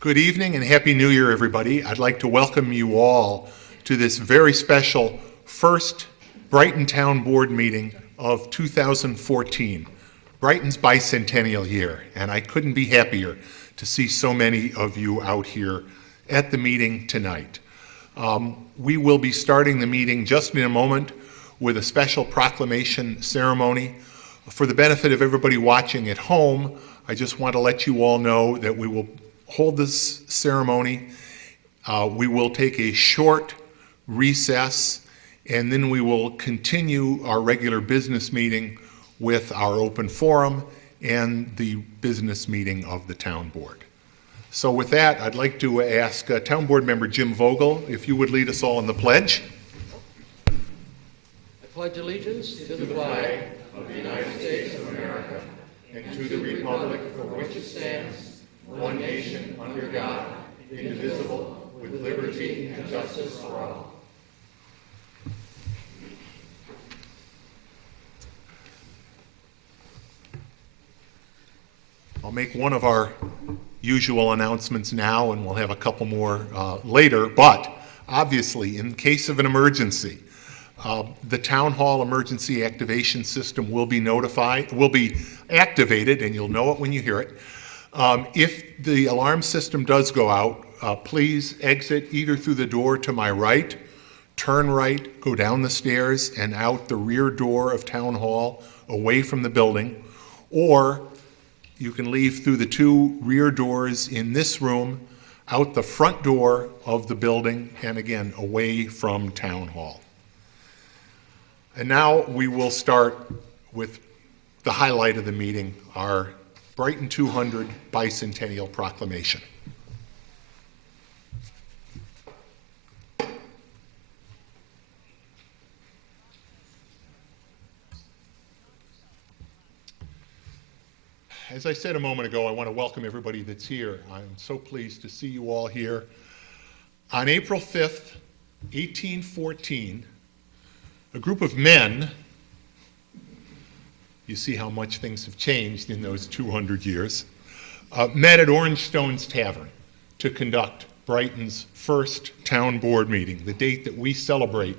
Good evening and Happy New Year, everybody. I'd like to welcome you all to this very special first Brighton Town Board meeting of 2014, Brighton's bicentennial year, and I couldn't be happier to see so many of you out here at the meeting tonight. We will be starting the meeting just in a moment with a special proclamation ceremony. For the benefit of everybody watching at home, I just want to let you all know that we will hold this ceremony. We will take a short recess, and then we will continue our regular business meeting with our open forum and the business meeting of the town board. So with that, I'd like to ask Town Board Member Jim Vogel if you would lead us all in the pledge. I pledge allegiance to the flag of the United States of America and to the republic for which it stands, one nation, under God, indivisible, with liberty and justice for all. I'll make one of our usual announcements now, and we'll have a couple more later, but obviously, in case of an emergency, the Town Hall Emergency Activation System will be activated, and you'll know it when you hear it. If the alarm system does go out, please exit either through the door to my right, turn right, go down the stairs and out the rear door of Town Hall, away from the building, or you can leave through the two rear doors in this room, out the front door of the building, and again, away from Town Hall. And now we will start with the highlight of the meeting, our Brighton 200 Bicentennial Proclamation. As I said a moment ago, I want to welcome everybody that's here. I'm so pleased to see you all here. On April 5th, 1814, a group of men, you see how much things have changed in those 200 years, met at Orange Stone's Tavern to conduct Brighton's first town board meeting, the date that we celebrate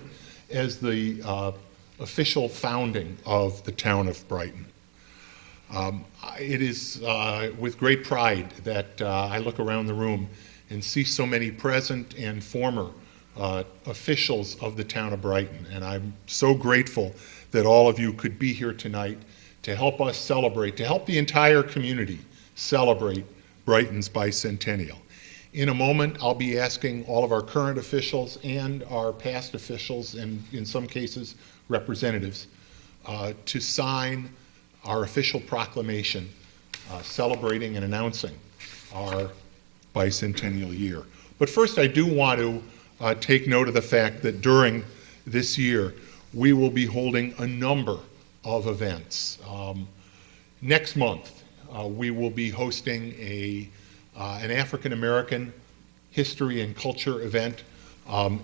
as the official founding of the town of Brighton. It is with great pride that I look around the room and see so many present and former officials of the town of Brighton, and I'm so grateful that all of you could be here tonight to help us celebrate, to help the entire community celebrate Brighton's bicentennial. In a moment, I'll be asking all of our current officials and our past officials, and in some cases, representatives, to sign our official proclamation celebrating and announcing our bicentennial year. But first, I do want to take note of the fact that during this year, we will be holding a number of events. Next month, we will be hosting an African American history and culture event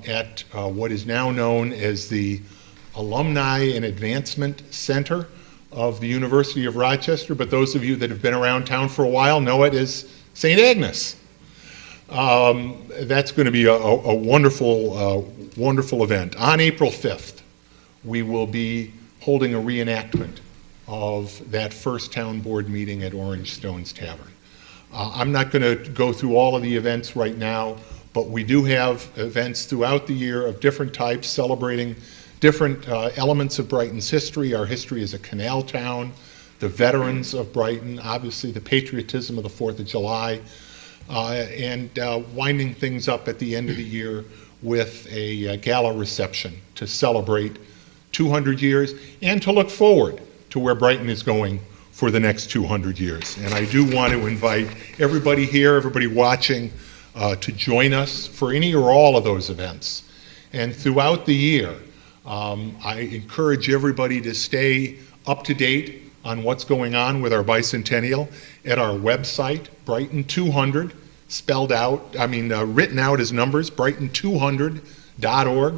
at what is now known as the Alumni and Advancement Center of the University of Rochester, but those of you that have been around town for a while know it as St. Agnes. That's going to be a wonderful, wonderful event. On April 5th, we will be holding a reenactment of that first town board meeting at Orange Stone's Tavern. I'm not going to go through all of the events right now, but we do have events throughout the year of different types celebrating different elements of Brighton's history. Our history as a canal town, the veterans of Brighton, obviously the patriotism of the 4th of July, and winding things up at the end of the year with a gala reception to celebrate 200 years and to look forward to where Brighton is going for the next 200 years. And I do want to invite everybody here, everybody watching, to join us for any or all of those events. And throughout the year, I encourage everybody to stay up to date on what's going on with our bicentennial at our website, Brighton 200, written out as numbers, brighton200.org,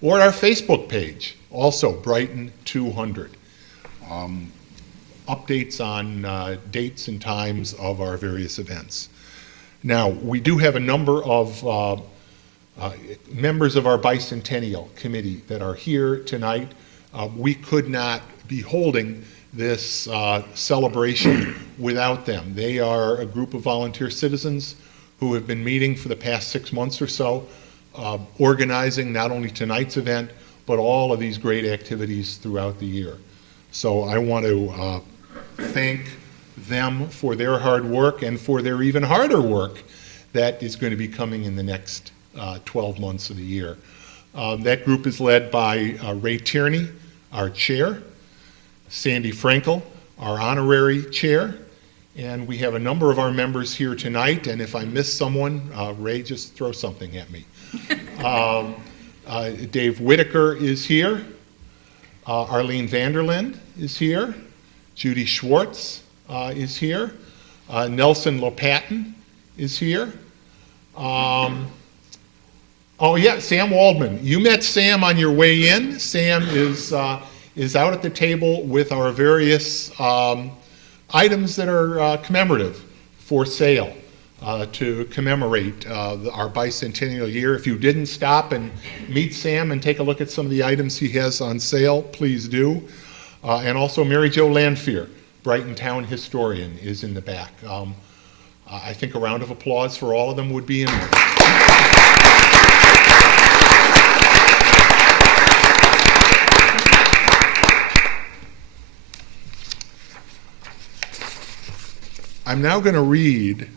or our Facebook page, also Brighton 200. Updates on dates and times of our various events. Now, we do have a number of members of our bicentennial committee that are here tonight. We could not be holding this celebration without them. They are a group of volunteer citizens who have been meeting for the past 6 months or so, organizing not only tonight's event, but all of these great activities throughout the year. So I want to thank them for their hard work and for their even harder work that is going to be coming in the next 12 months of the year. That group is led by Ray Tierney, our chair, Sandy Frankel, our honorary chair, and we have a number of our members here tonight, and if I miss someone, Ray, just throw something at me. Dave Whitaker is here. Arlene Vanderlind is here. Judy Schwartz is here. Nelson Lopatin is here. Oh yeah, Sam Waldman. You met Sam on your way in. Sam is out at the table with our various items that are commemorative for sale to commemorate our bicentennial year. If you didn't stop and meet Sam and take a look at some of the items he has on sale, please do. And also Mary Jo Lanphier, Brighton Town historian, is in the back. I think a round of applause for all of them would be in order. I'm now going to read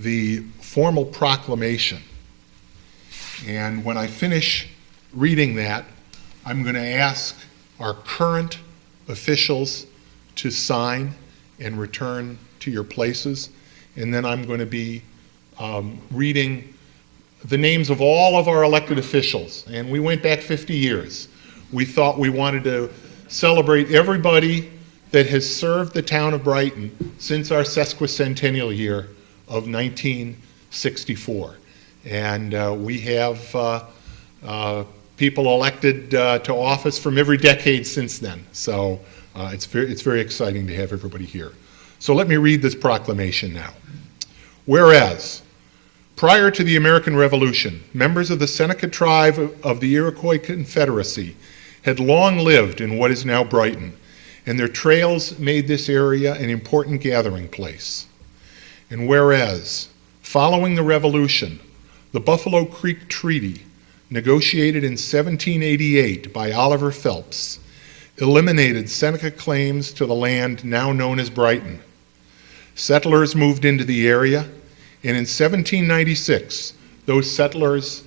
the formal proclamation. And when I finish reading that, I'm going to ask our current officials to sign and return to your places. And then I'm going to be reading the names of all of our elected officials. And we went back 50 years. We thought we wanted to celebrate everybody that has served the town of Brighton since our sesquicentennial year of 1964. And we have people elected to office from every decade since then. So it's very exciting to have everybody here. So let me read this proclamation now. Whereas, prior to the American Revolution, members of the Seneca tribe of the Iroquois Confederacy had long lived in what is now Brighton, and their trails made this area an important gathering place. And whereas, following the Revolution, the Buffalo Creek Treaty, negotiated in 1788 by Oliver Phelps, eliminated Seneca claims to the land now known as Brighton. Settlers moved into the area, and in 1796, those settlers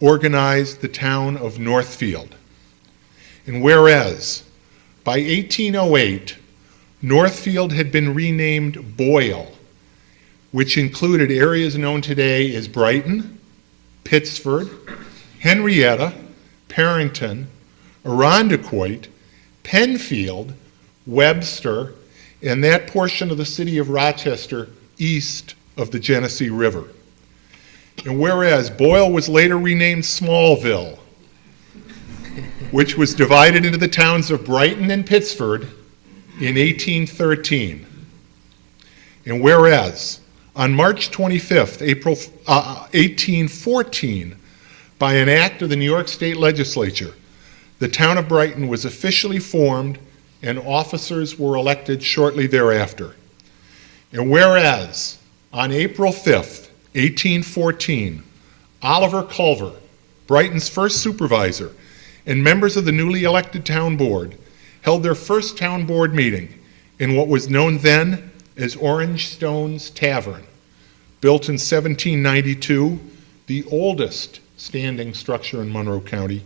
organized the town of Northfield. And whereas, by 1808, Northfield had been renamed Boyle, which included areas known today as Brighton, Pittsford, Henrietta, Parrington, Irondequoit, Penfield, Webster, and that portion of the city of Rochester east of the Genesee River. And whereas Boyle was later renamed Smallville, which was divided into the towns of Brighton and Pittsford in 1813. And whereas on March 25th, 1814, by an act of the New York State Legislature, the town of Brighton was officially formed and officers were elected shortly thereafter. And whereas on April 5th, 1814, Oliver Culver, Brighton's first supervisor, and members of the newly elected town board held their first town board meeting in what was known then as Orange Stone's Tavern, built in 1792, the oldest standing structure in Monroe County,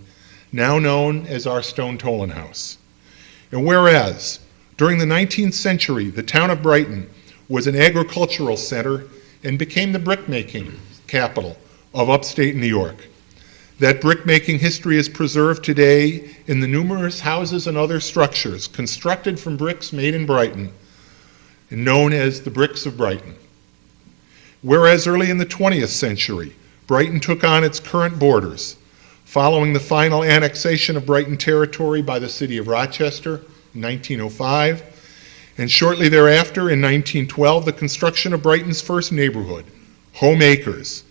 now known as our Stone Tolan House. And whereas during the 19th century, the town of Brighton was an agricultural center and became the brickmaking capital of upstate New York. That brickmaking history is preserved today in the numerous houses and other structures constructed from bricks made in Brighton and known as the Bricks of Brighton. Whereas early in the 20th century, Brighton took on its current borders, following the final annexation of Brighton territory by the city of Rochester in 1905, and shortly thereafter in 1912, the construction of Brighton's first neighborhood, homemakers,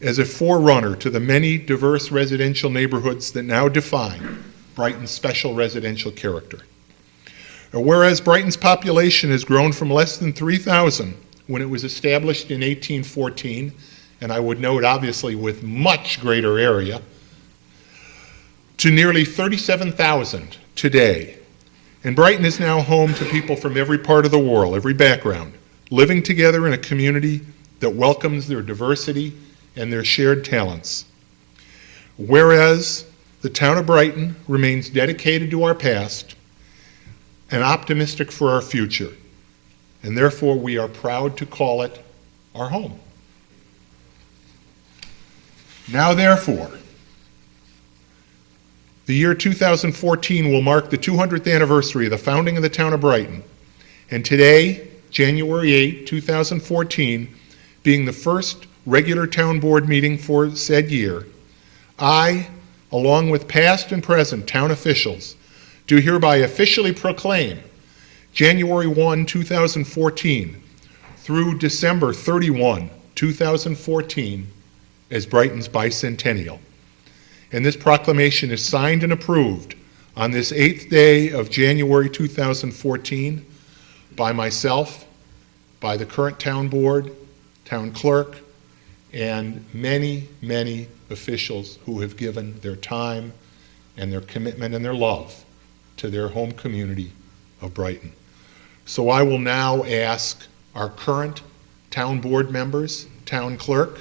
as a forerunner to the many diverse residential neighborhoods that now define Brighton's special residential character. Whereas Brighton's population has grown from less than 3,000 when it was established in 1814, and I would note obviously with much greater area, to nearly 37,000 today. And Brighton is now home to people from every part of the world, every background, living together in a community that welcomes their diversity and their shared talents. Whereas the town of Brighton remains dedicated to our past and optimistic for our future, and therefore we are proud to call it our home. Now therefore, the year 2014 will mark the 200th anniversary of the founding of the town of Brighton, and today, January 8, 2014, being the first regular town board meeting for said year, I, along with past and present town officials, do hereby officially proclaim January 1, 2014 through December 31, 2014 as Brighton's bicentennial. And this proclamation is signed and approved on this 8th day of January 2014 by myself, by the current town board, town clerk, and many, many officials who have given their time and their commitment and their love to their home community of Brighton. So I will now ask our current town board members, town clerk,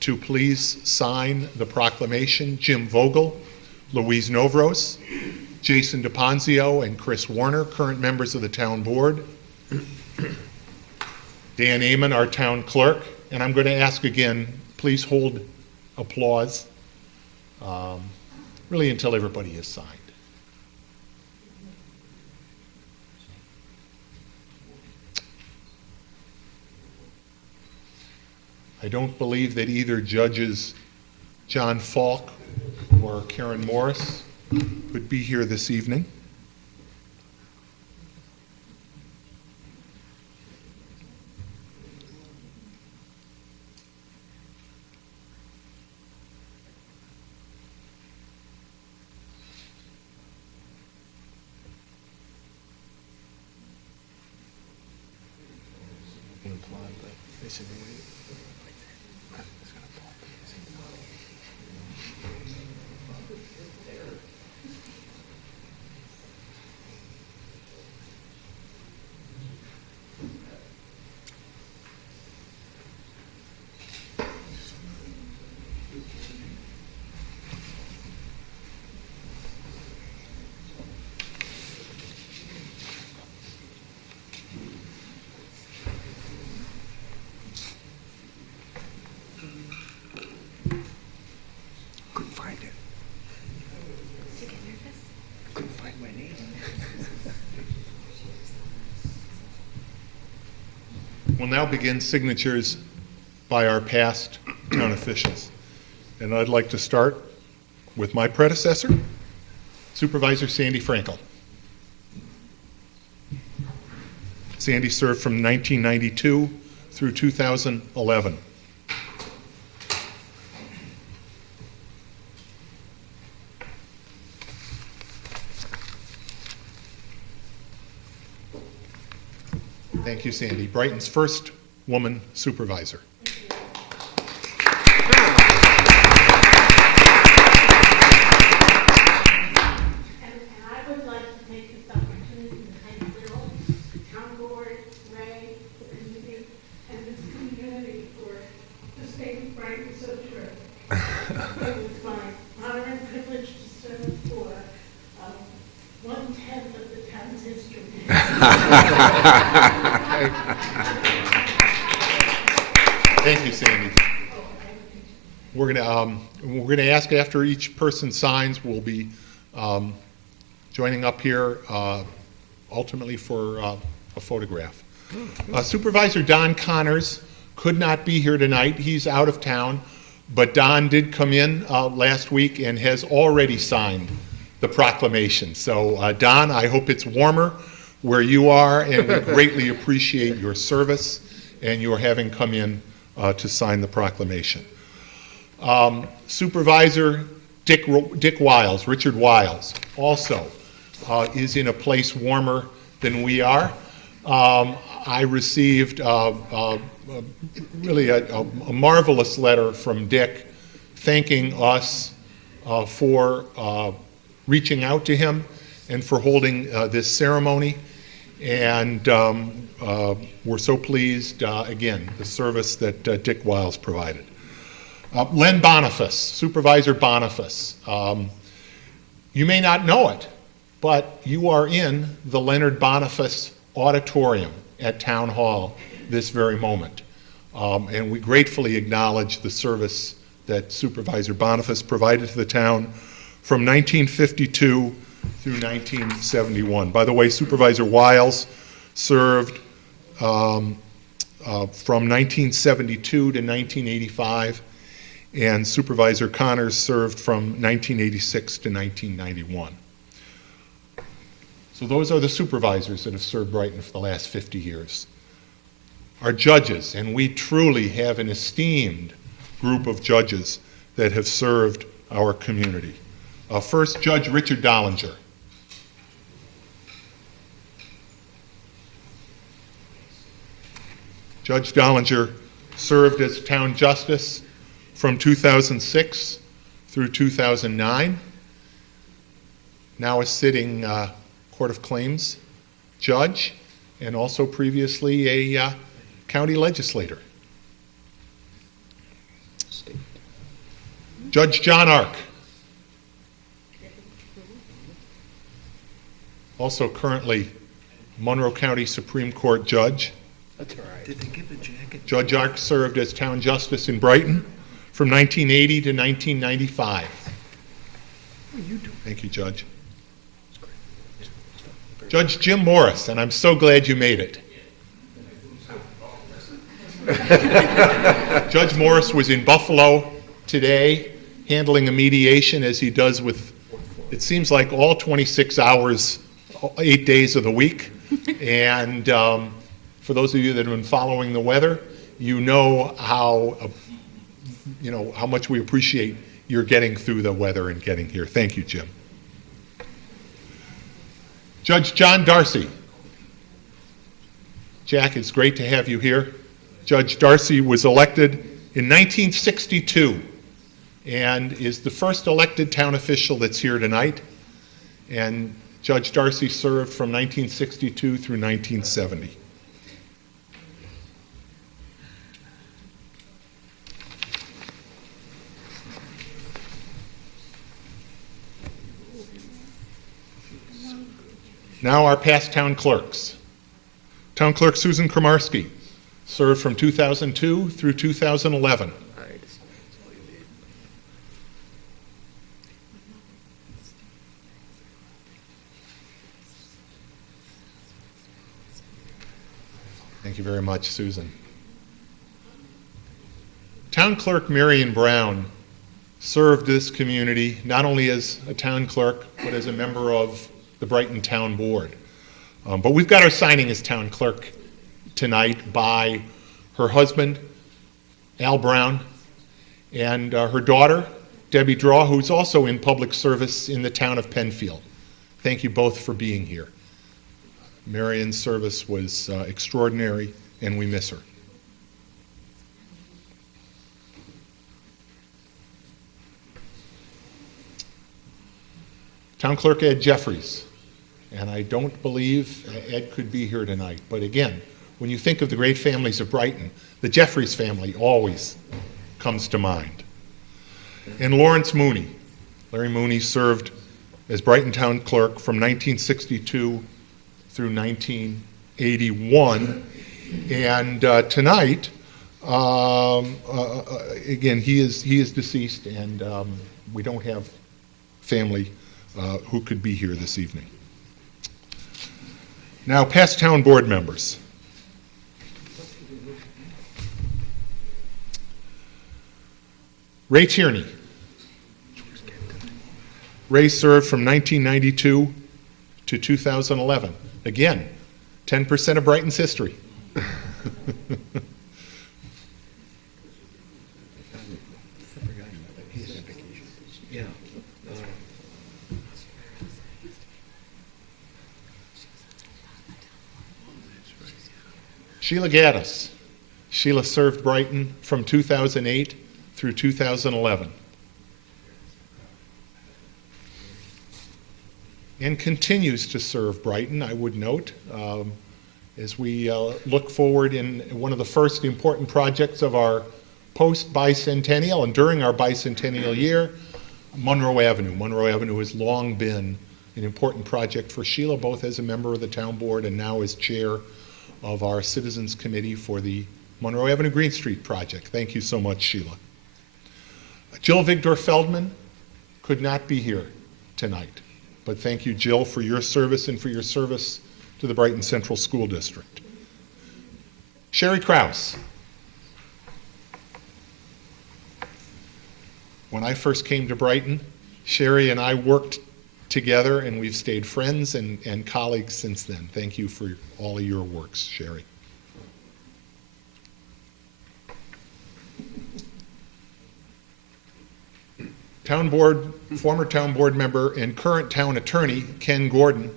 to please sign the proclamation. Jim Vogel, Louise Novros, Jason DePonzio, and Chris Warner, current members of the town board. Dan Amon, our town clerk, and I'm going to ask again, please hold applause, really until everybody is signed. I don't believe that either Judges John Falk or Karen Morris would be here this evening. We'll now begin signatures by our past town officials. And I'd like to start with my predecessor, Supervisor Sandy Frankel. Sandy served from 1992 through 2011. Thank you, Sandy. Brighton's first woman supervisor. Thank you, Sandy. We're going to ask after each person signs, we'll be joining up here ultimately for a photograph. Supervisor Don Connors could not be here tonight. He's out of town, but Don did come in last week and has already signed the proclamation. So Don, I hope it's warmer where you are, and we greatly appreciate your service and your having come in to sign the proclamation. Supervisor Dick Wiles, Richard Wiles, also is in a place warmer than we are. I received really a marvelous letter from Dick thanking us for reaching out to him and for holding this ceremony. And we're so pleased, again, the service that Dick Wiles provided. Len Boniface, Supervisor Boniface. You may not know it, but you are in the Leonard Boniface Auditorium at Town Hall this very moment. And we gratefully acknowledge the service that Supervisor Boniface provided to the town from 1952 through 1971. By the way, Supervisor Wiles served from 1972 to 1985, and Supervisor Connors served from 1986 to 1991. So those are the supervisors that have served Brighton for the last 50 years. Our judges, and we truly have an esteemed group of judges that have served our community. First, Judge Richard Dollinger. Judge Dollinger served as town justice from 2006 through 2009. Now a sitting Court of Claims judge, and also previously a county legislator. Judge John Ark, also currently Monroe County Supreme Court judge. That's all right. Did they give a jacket? Judge Ark served as town justice in Brighton from 1980 to 1995. What are you doing? Thank you, Judge. Judge Jim Morris, and I'm so glad you made it. Judge Morris was in Buffalo today handling a mediation, as he does with, it seems like, all 26 hours, 8 days of the week. And for those of you that have been following the weather, you know how much we appreciate your getting through the weather and getting here. Thank you, Jim. Judge John Darcy. Jack, it's great to have you here. Judge Darcy was elected in 1962 and is the first elected town official that's here tonight. And Judge Darcy served from 1962 through 1970. Now our past town clerks. Town Clerk Susan Kramarski served from 2002 through 2011. Thank you very much, Susan. Town Clerk Marion Brown served this community not only as a town clerk, but as a member of the Brighton Town Board. But we've got our signing as town clerk tonight by her husband, Al Brown, and her daughter, Debbie Draw, who's also in public service in the town of Penfield. Thank you both for being here. Marion's service was extraordinary, and we miss her. Town Clerk Ed Jeffries. And I don't believe Ed could be here tonight. But again, when you think of the great families of Brighton, the Jeffries family always comes to mind. And Lawrence Mooney. Larry Mooney served as Brighton Town Clerk from 1962 through 1981. And tonight, again, he is deceased, and we don't have family who could be here this evening. Now, past town board members. Ray Tierney. Ray served from 1992 to 2011. Again, 10% of Brighton's history. Sheila Gaddis. Sheila served Brighton from 2008 through 2011. And continues to serve Brighton, I would note, as we look forward in one of the first important projects of our post-bicentennial and during our bicentennial year, Monroe Avenue. Monroe Avenue has long been an important project for Sheila, both as a member of the town board and now as chair of our Citizens Committee for the Monroe Avenue Green Street project. Thank you so much, Sheila. Jill Victor Feldman could not be here tonight, but thank you, Jill, for your service and for your service to the Brighton Central School District. Sherry Krause. When I first came to Brighton, Sherry and I worked together, and we've stayed friends and colleagues since then. Thank you for all of your works, Sherry. Former town board member and current town attorney, Ken Gordon,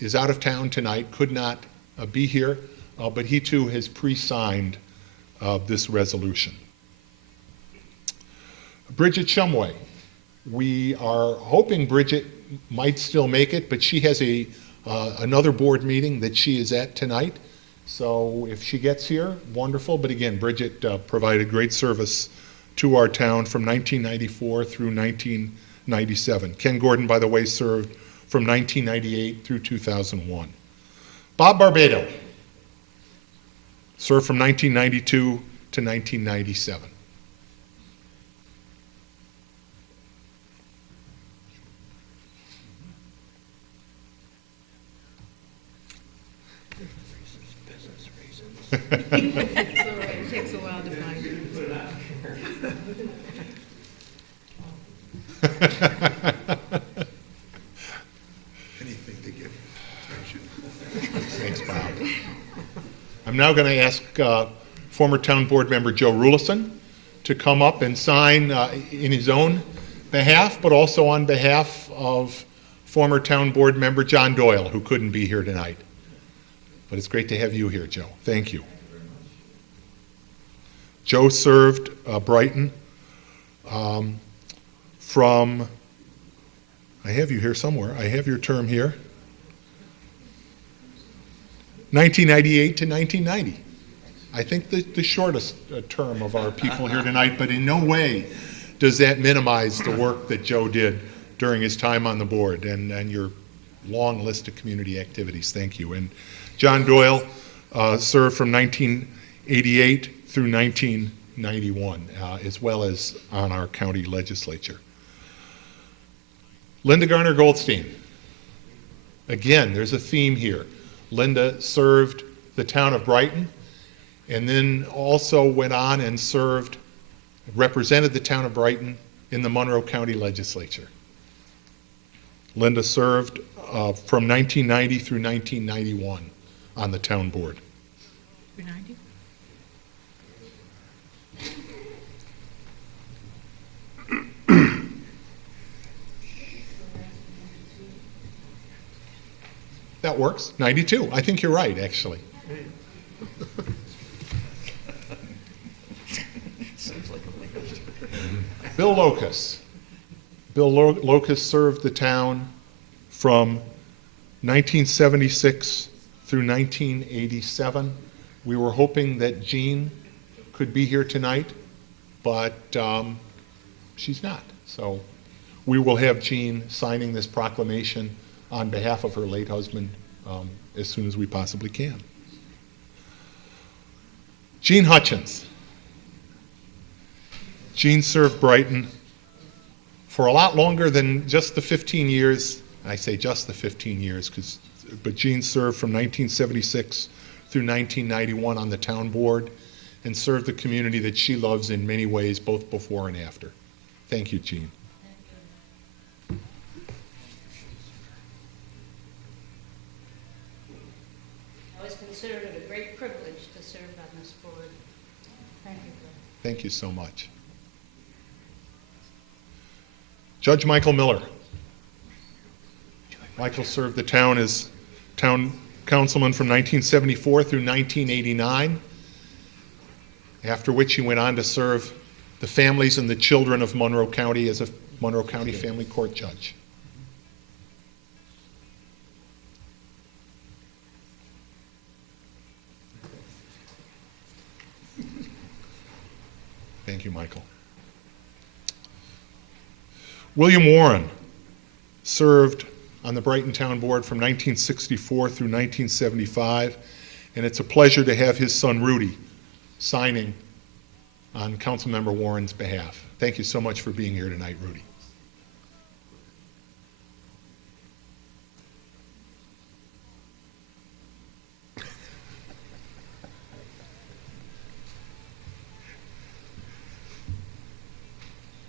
is out of town tonight, could not be here, but he too has pre-signed this resolution. Bridget Shumway. We are hoping Bridget might still make it, but she has another board meeting that she is at tonight. So if she gets here, wonderful. But again, Bridget provided great service to our town from 1994 through 1997. Ken Gordon, by the way, served from 1998 through 2001. Bob Barbado served from 1992 to 1997. It's all right, it takes a while to find it. Anything to get attention. Thanks, Bob. I'm now going to ask former town board member Joe Rulison to come up and sign in his own behalf, but also on behalf of former town board member John Doyle, who couldn't be here tonight. But it's great to have you here, Joe. Thank you. Joe served Brighton from, I have you here somewhere, I have your term here, 1998 to 1990. I think the shortest term of our people here tonight, but in no way does that minimize the work that Joe did during his time on the board and your long list of community activities. Thank you. And John Doyle served from 1988 through 1991, as well as on our county legislature. Linda Garner Goldstein. Again, there's a theme here. Linda served the town of Brighton and then also went on and represented the town of Brighton in the Monroe County legislature. Linda served from 1990 through 1991 on the town board. Behind you? That works. 92. I think you're right, actually. Bill Locust. Bill Locust served the town from 1976 through 1987. We were hoping that Jean could be here tonight, but she's not. So we will have Jean signing this proclamation on behalf of her late husband as soon as we possibly can. Jean Hutchins. Jean served Brighton for a lot longer than just the 15 years. I say just the 15 years, but Jean served from 1976 through 1991 on the town board and served the community that she loves in many ways, both before and after. Thank you, Jean. I always considered it a great privilege to serve on this board. Thank you. Thank you so much. Judge Michael Miller. Michael served the town as town councilman from 1974 through 1989, after which he went on to serve the families and the children of Monroe County as a Monroe County Family Court judge. Thank you, Michael. William Warren served on the Brighton Town Board from 1964 through 1975, and it's a pleasure to have his son Rudy signing on Councilmember Warren's behalf. Thank you so much for being here tonight, Rudy.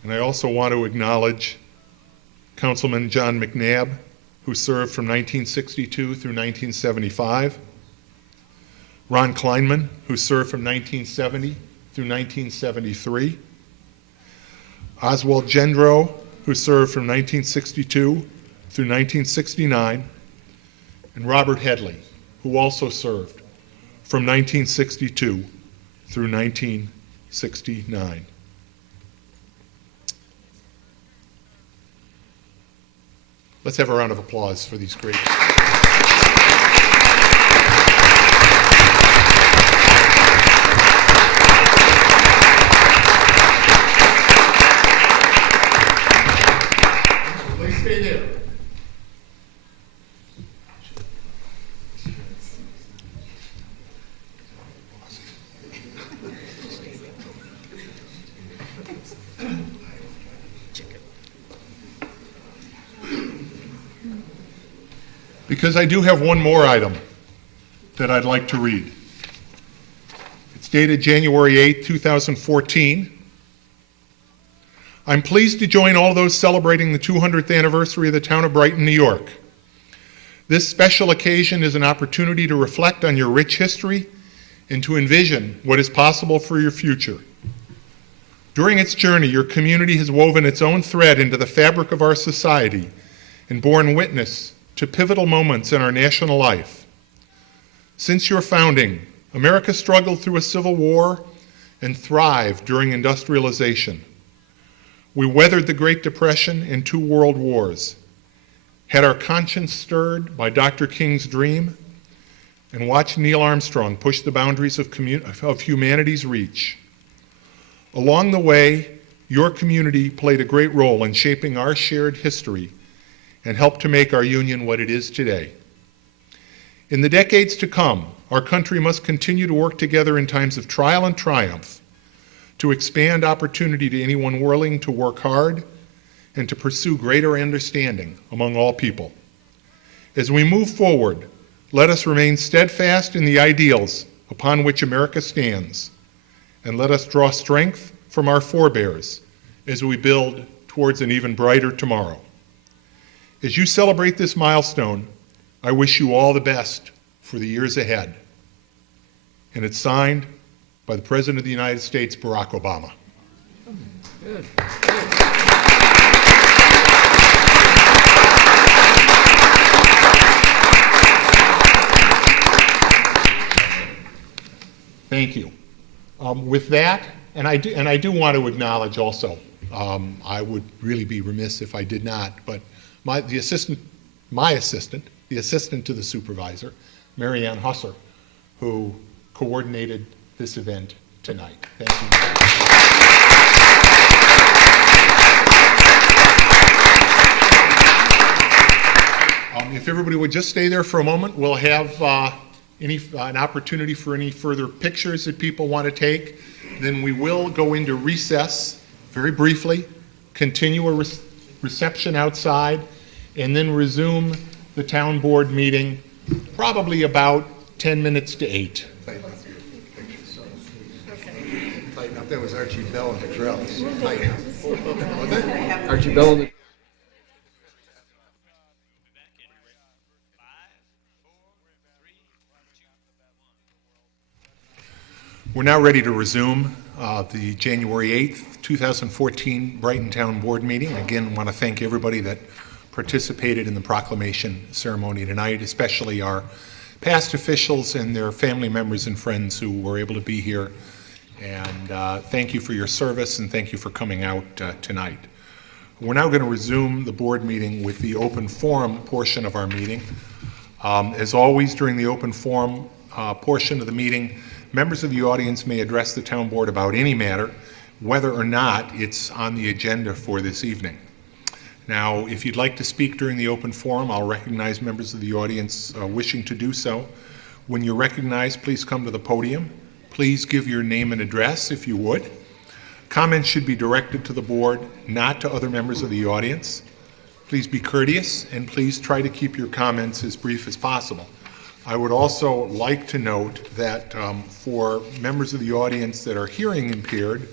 And I also want to acknowledge Councilman John McNabb, who served from 1962 through 1975, Ron Kleinman, who served from 1970 through 1973, Oswald Gendro, who served from 1962 through 1969, and Robert Headley, who also served from 1962 through 1969. Let's have a round of applause for these great. Please stay there. Because I do have one more item that I'd like to read. It's dated January 8, 2014. I'm pleased to join all those celebrating the 200th anniversary of the town of Brighton, New York. This special occasion is an opportunity to reflect on your rich history and to envision what is possible for your future. During its journey, your community has woven its own thread into the fabric of our society and borne witness to pivotal moments in our national life. Since your founding, America struggled through a civil war and thrived during industrialization. We weathered the Great Depression and 2 world wars, had our conscience stirred by Dr. King's dream, and watched Neil Armstrong push the boundaries of humanity's reach. Along the way, your community played a great role in shaping our shared history and helped to make our union what it is today. In the decades to come, our country must continue to work together in times of trial and triumph to expand opportunity to anyone willing to work hard and to pursue greater understanding among all people. As we move forward, let us remain steadfast in the ideals upon which America stands, and let us draw strength from our forebears as we build towards an even brighter tomorrow. As you celebrate this milestone, I wish you all the best for the years ahead. And it's signed by the President of the United States, Barack Obama. Good. Thank you. With that, and I do want to acknowledge also, I would really be remiss if I did not, but the assistant to the supervisor, Mary Ann Husser, who coordinated this event tonight. Thank you. If everybody would just stay there for a moment, we'll have an opportunity for any further pictures that people want to take. Then we will go into recess very briefly, continue a reception outside, and then resume the town board meeting probably about 10 minutes to 8. Tighten up your pictures. Tighten up. That was Archie Bell and the Drells. Tighten up. Was it? Archie Bell and the We're now ready to resume the January 8th, 2014 Brighton Town Board meeting. Again, I want to thank everybody that participated in the proclamation ceremony tonight, especially our past officials and their family members and friends who were able to be here. And thank you for your service, and thank you for coming out tonight. We're now going to resume the board meeting with the open forum portion of our meeting. As always, during the open forum portion of the meeting, members of the audience may address the town board about any matter, whether or not it's on the agenda for this evening. Now, if you'd like to speak during the open forum, I'll recognize members of the audience wishing to do so. When you're recognized, please come to the podium. Please give your name and address if you would. Comments should be directed to the board, not to other members of the audience. Please be courteous, and please try to keep your comments as brief as possible. I would also like to note that for members of the audience that are hearing impaired,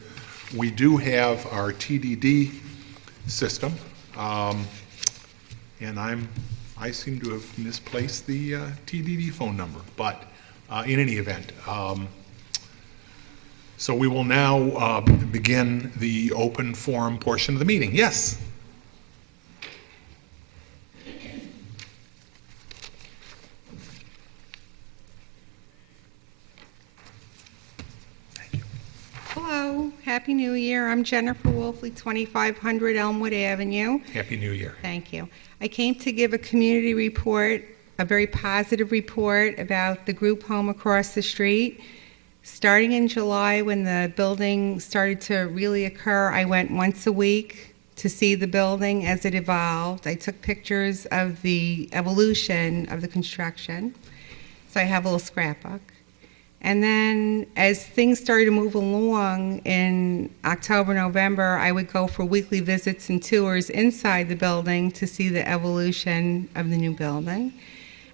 we do have our TDD system. And I seem to have misplaced the TDD phone number, but in any event. So we will now begin the open forum portion of the meeting. Yes? Hello, Happy New Year. I'm Jennifer Wolfley, 2500 Elmwood Avenue. Happy New Year. Thank you. I came to give a community report, a very positive report about the group home across the street. Starting in July, when the building started to really occur, I went once a week to see the building as it evolved. I took pictures of the evolution of the construction. So I have a little scrapbook. And then as things started to move along in October, November, I would go for weekly visits and tours inside the building to see the evolution of the new building.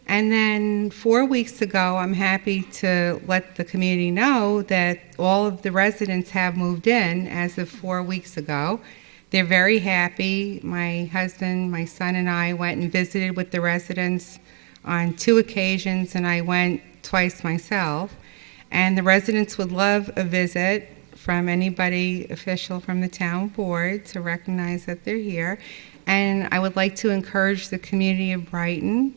And then 4 weeks ago, I'm happy to let the community know that all of the residents have moved in as of 4 weeks ago. They're very happy. My husband, my son, and I went and visited with the residents on 2 occasions, and I went twice myself. And the residents would love a visit from anybody official from the town board to recognize that they're here. And I would like to encourage the community of Brighton,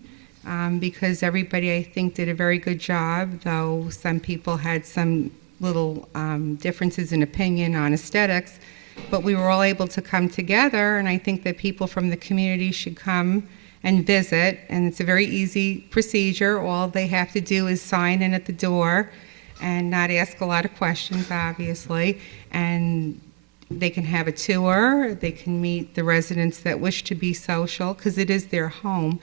because everybody, I think, did a very good job, though some people had some little differences in opinion on aesthetics. But we were all able to come together, and I think that people from the community should come and visit. And it's a very easy procedure. All they have to do is sign in at the door and not ask a lot of questions, obviously. And they can have a tour. They can meet the residents that wish to be social, because it is their home.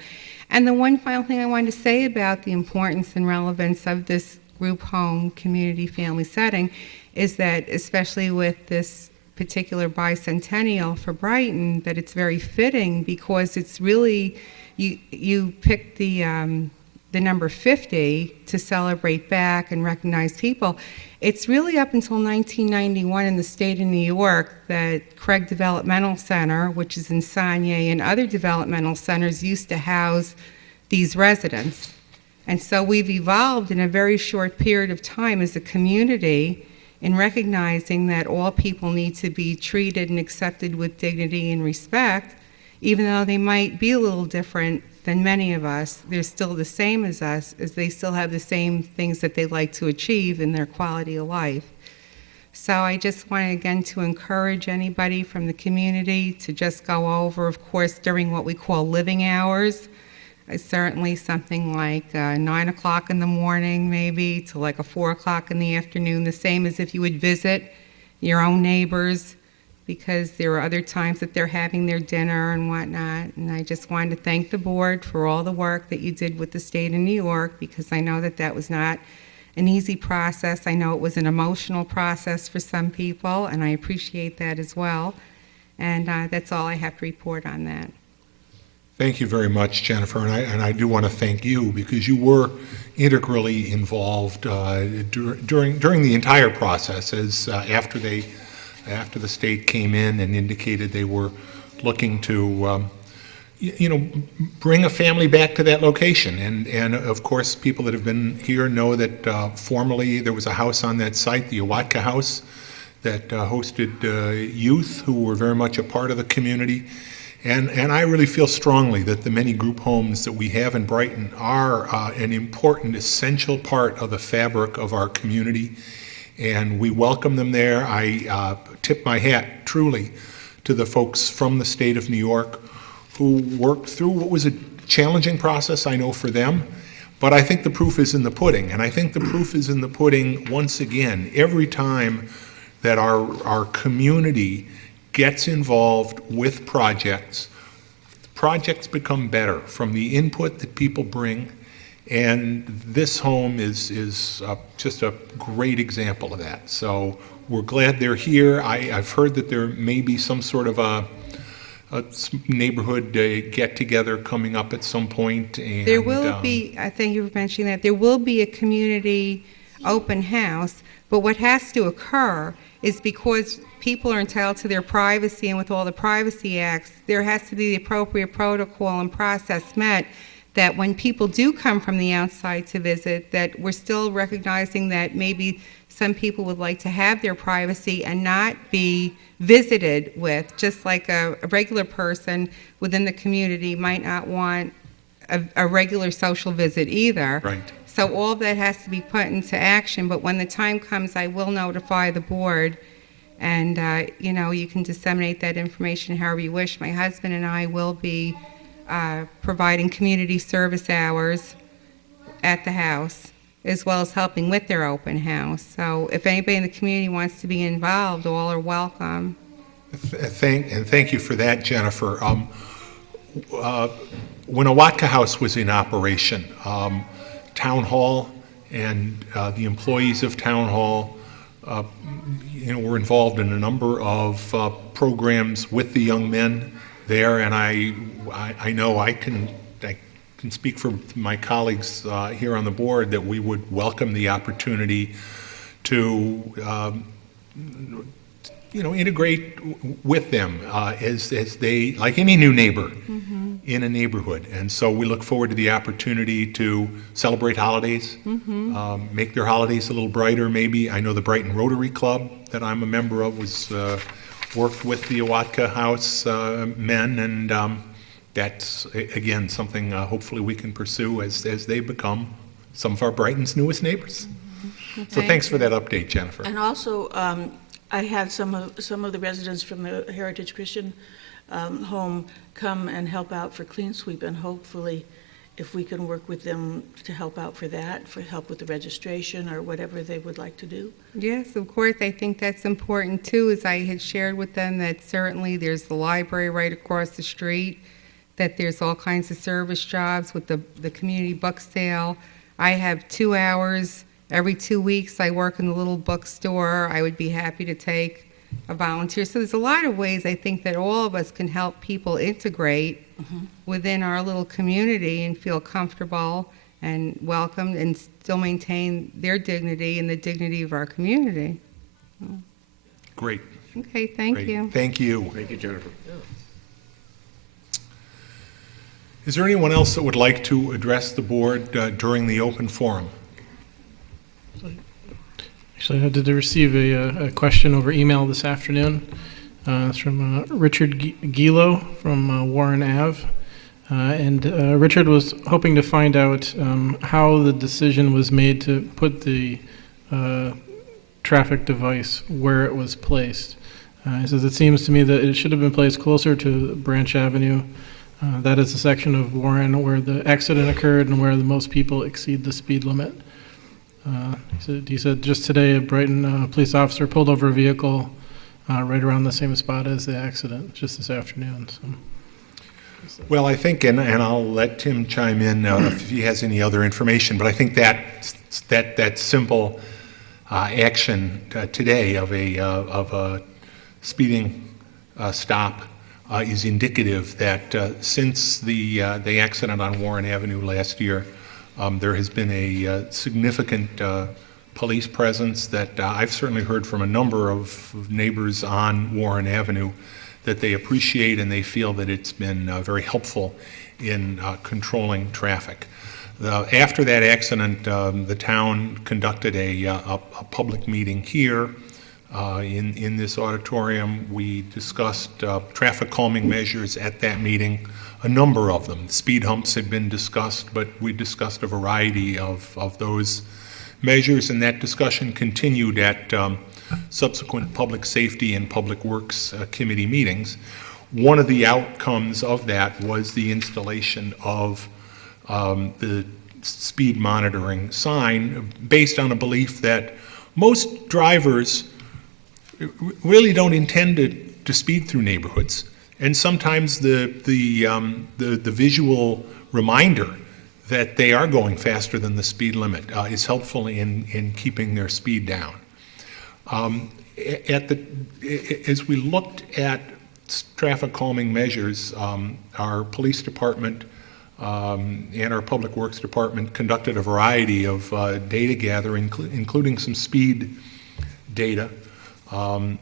And the one final thing I wanted to say about the importance and relevance of this group home community family setting is that, especially with this particular bicentennial for Brighton, that it's very fitting, because it's really, you picked the number 50 to celebrate back and recognize people. It's really up until 1991 in the state of New York that Craig Developmental Center, which is in Saunier, and other developmental centers used to house these residents. And so we've evolved in a very short period of time as a community in recognizing that all people need to be treated and accepted with dignity and respect, even though they might be a little different than many of us. They're still the same as us, as they still have the same things that they like to achieve in their quality of life. So I just want, again, to encourage anybody from the community to just go over, of course, during what we call living hours. Certainly something like 9 o'clock in the morning, maybe, to like a 4 o'clock in the afternoon, the same as if you would visit your own neighbors, because there are other times that they're having their dinner and whatnot. And I just wanted to thank the board for all the work that you did with the state of New York, because I know that that was not an easy process. I know it was an emotional process for some people, and I appreciate that as well. And that's all I have to report on that. Thank you very much, Jennifer, and I do want to thank you, because you were integrally involved during the entire process, as after the state came in and indicated they were looking to bring a family back to that location. And of course, people that have been here know that formerly there was a house on that site, the Awatka House, that hosted youth who were very much a part of the community. And I really feel strongly that the many group homes that we have in Brighton are an important, essential part of the fabric of our community, and we welcome them there. I tip my hat, truly, to the folks from the state of New York who worked through what was a challenging process, I know, for them, but I think the proof is in the pudding, and I think the proof is in the pudding once again every time that our community gets involved with projects. Projects become better from the input that people bring, and this home is just a great example of that. So we're glad they're here. I've heard that there may be some sort of a neighborhood get-together coming up at some point. And There will be, I thank you for mentioning that, there will be a community open house, but what has to occur is because people are entitled to their privacy, and with all the privacy acts, there has to be the appropriate protocol and process met, that when people do come from the outside to visit, that we're still recognizing that maybe some people would like to have their privacy and not be visited with, just like a regular person within the community might not want a regular social visit either. Right. So all of that has to be put into action, but when the time comes, I will notify the board, and you can disseminate that information however you wish. My husband and I will be providing community service hours at the house, as well as helping with their open house. So if anybody in the community wants to be involved, all are welcome. Thank you for that, Jennifer. When Awatka House was in operation, Town Hall and the employees of Town Hall were involved in a number of programs with the young men there, and I know I can speak for my colleagues here on the board that we would welcome the opportunity to integrate with them as they, like any new neighbor in a neighborhood. And so we look forward to the opportunity to celebrate holidays, make their holidays a little brighter maybe. I know the Brighton Rotary Club that I'm a member of was worked with the Awatka House men, and that's, again, something hopefully we can pursue as they become some of our Brighton's newest neighbors. So thanks for that update, Jennifer. And also, I had some of the residents from the Heritage Christian home come and help out for Clean Sweep, and hopefully if we can work with them to help out for that, for help with the registration or whatever they would like to do. Yes, of course. I think that's important too, as I had shared with them that certainly there's the library right across the street, that there's all kinds of service jobs with the community book sale. I have 2 hours every 2 weeks. I work in the little bookstore. I would be happy to take a volunteer. So there's a lot of ways I think that all of us can help people integrate within our little community and feel comfortable and welcomed and still maintain their dignity and the dignity of our community. Great. Okay, thank Great. you. Thank you. Thank you, Jennifer. Is there anyone else that would like to address the board during the open forum? Actually, I did receive a question over email this afternoon. It's from Richard Gilo from Warren Ave. And Richard was hoping to find out how the decision was made to put the traffic device where it was placed. He says, it seems to me that it should have been placed closer to Branch Avenue. That is the section of Warren where the accident occurred and where the most people exceed the speed limit. He said just today a Brighton police officer pulled over a vehicle right around the same spot as the accident, just this afternoon. So. Well, I think, and I'll let Tim chime in if he has any other information, but I think that simple action today of a speeding stop is indicative that since the accident on Warren Avenue last year, there has been a significant police presence that I've certainly heard from a number of neighbors on Warren Avenue that they appreciate, and they feel that it's been very helpful in controlling traffic. After that accident, the town conducted a public meeting here in this auditorium. We discussed traffic calming measures at that meeting, a number of them. Speed humps had been discussed, but we discussed a variety of those measures, and that discussion continued at subsequent Public Safety and Public Works Committee meetings. One of the outcomes of that was the installation of the speed monitoring sign based on a belief that most drivers really don't intend to speed through neighborhoods, and sometimes the visual reminder that they are going faster than the speed limit is helpful in keeping their speed down. As we looked at traffic calming measures, our police department and our Public Works Department conducted a variety of data gathering, including some speed data. That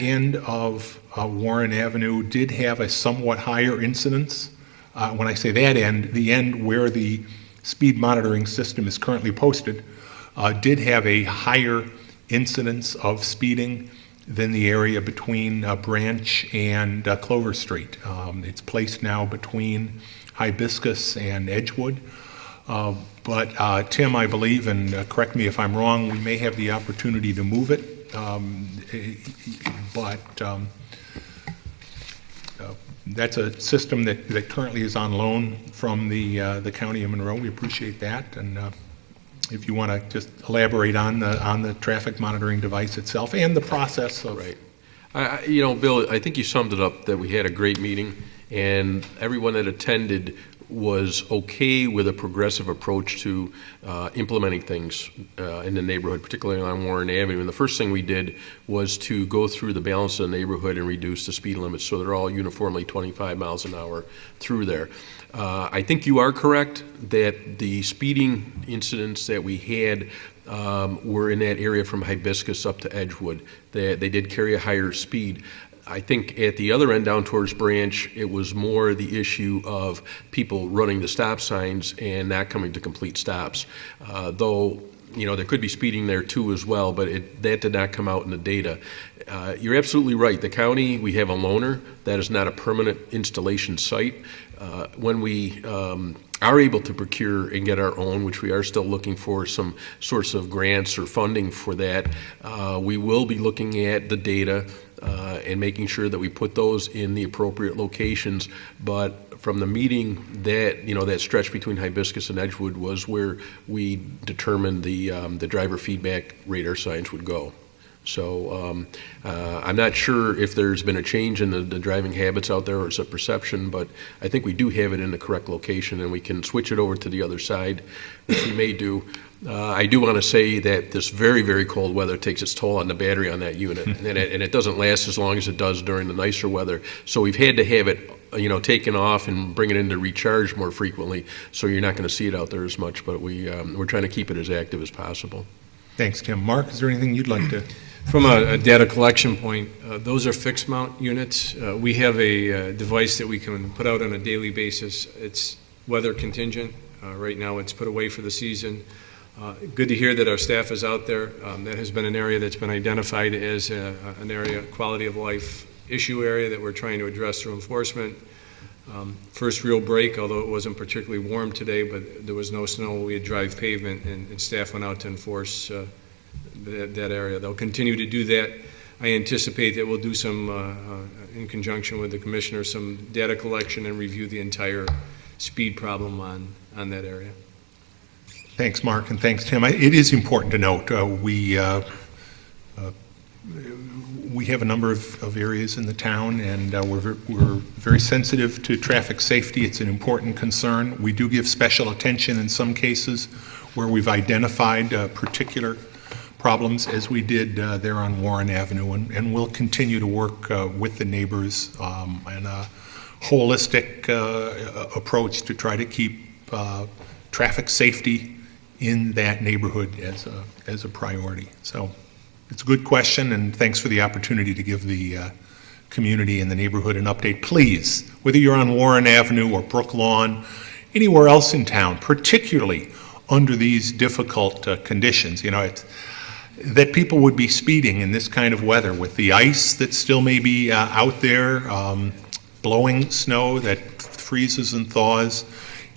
end of Warren Avenue did have a somewhat higher incidence. When I say that end, the end where the speed monitoring system is currently posted did have a higher incidence of speeding than the area between Branch and Clover Street. It's placed now between Hibiscus and Edgewood. But Tim, I believe, and correct me if I'm wrong, we may have the opportunity to move it. That's a system that currently is on loan from the County of Monroe. We appreciate that. And if you want to just elaborate on the traffic monitoring device itself and the process of... Right. You know, Bill, I think you summed it up that we had a great meeting, and everyone that attended was okay with a progressive approach to implementing things in the neighborhood, particularly on Warren Avenue. And the first thing we did was to go through the balance of the neighborhood and reduce the speed limits so they're all uniformly 25 miles an hour through there. I think you are correct that the speeding incidents that we had were in that area from Hibiscus up to Edgewood. They did carry a higher speed. I think at the other end down towards Branch, it was more the issue of people running the stop signs and not coming to complete stops. Though, you know, there could be speeding there too as well, but that did not come out in the data. You're absolutely right. The county, we have a loaner. That is not a permanent installation site. When we are able to procure and get our own, which we are still looking for some sorts of grants or funding for that, we will be looking at the data and making sure that we put those in the appropriate locations. But from the meeting, that, you know, that stretch between Hibiscus and Edgewood was where we determined the driver feedback radar signs would go. So I'm not sure if there's been a change in the driving habits out there or it's a perception, but I think we do have it in the correct location, and we can switch it over to the other side, which we may do. I do want to say that this very, very cold weather takes its toll on the battery on that unit, and it doesn't last as long as it does during the nicer weather. So we've had to have it, you know, taken off and bring it in to recharge more frequently. So you're not going to see it out there as much, but we're trying to keep it as active as possible. Thanks, Tim. Mark, is there anything you'd like to? From a data collection point, those are fixed mount units. We have a device that we can put out on a daily basis. It's weather contingent. Right now it's put away for the season. Good to hear that our staff is out there. That has been an area that's been identified as an area, quality of life issue area that we're trying to address through enforcement. First real break, although it wasn't particularly warm today, but there was no snow, we had dry pavement, and staff went out to enforce that area. They'll continue to do that. I anticipate that we'll do some, in conjunction with the commissioner, some data collection and review the entire speed problem on that area. Thanks, Mark, and thanks, Tim. It is important to note we have a number of areas in the town, and we're very sensitive to traffic safety. It's an important concern. We do give special attention in some cases where we've identified particular problems, as we did there on Warren Avenue, and we'll continue to work with the neighbors and a holistic approach to try to keep traffic safety in that neighborhood as a priority. So it's a good question, and thanks for the opportunity to give the community and the neighborhood an update. Please, whether you're on Warren Avenue or Brook Lawn, anywhere else in town, particularly under these difficult conditions, you know, that people would be speeding in this kind of weather with the ice that still may be out there, blowing snow that freezes and thaws.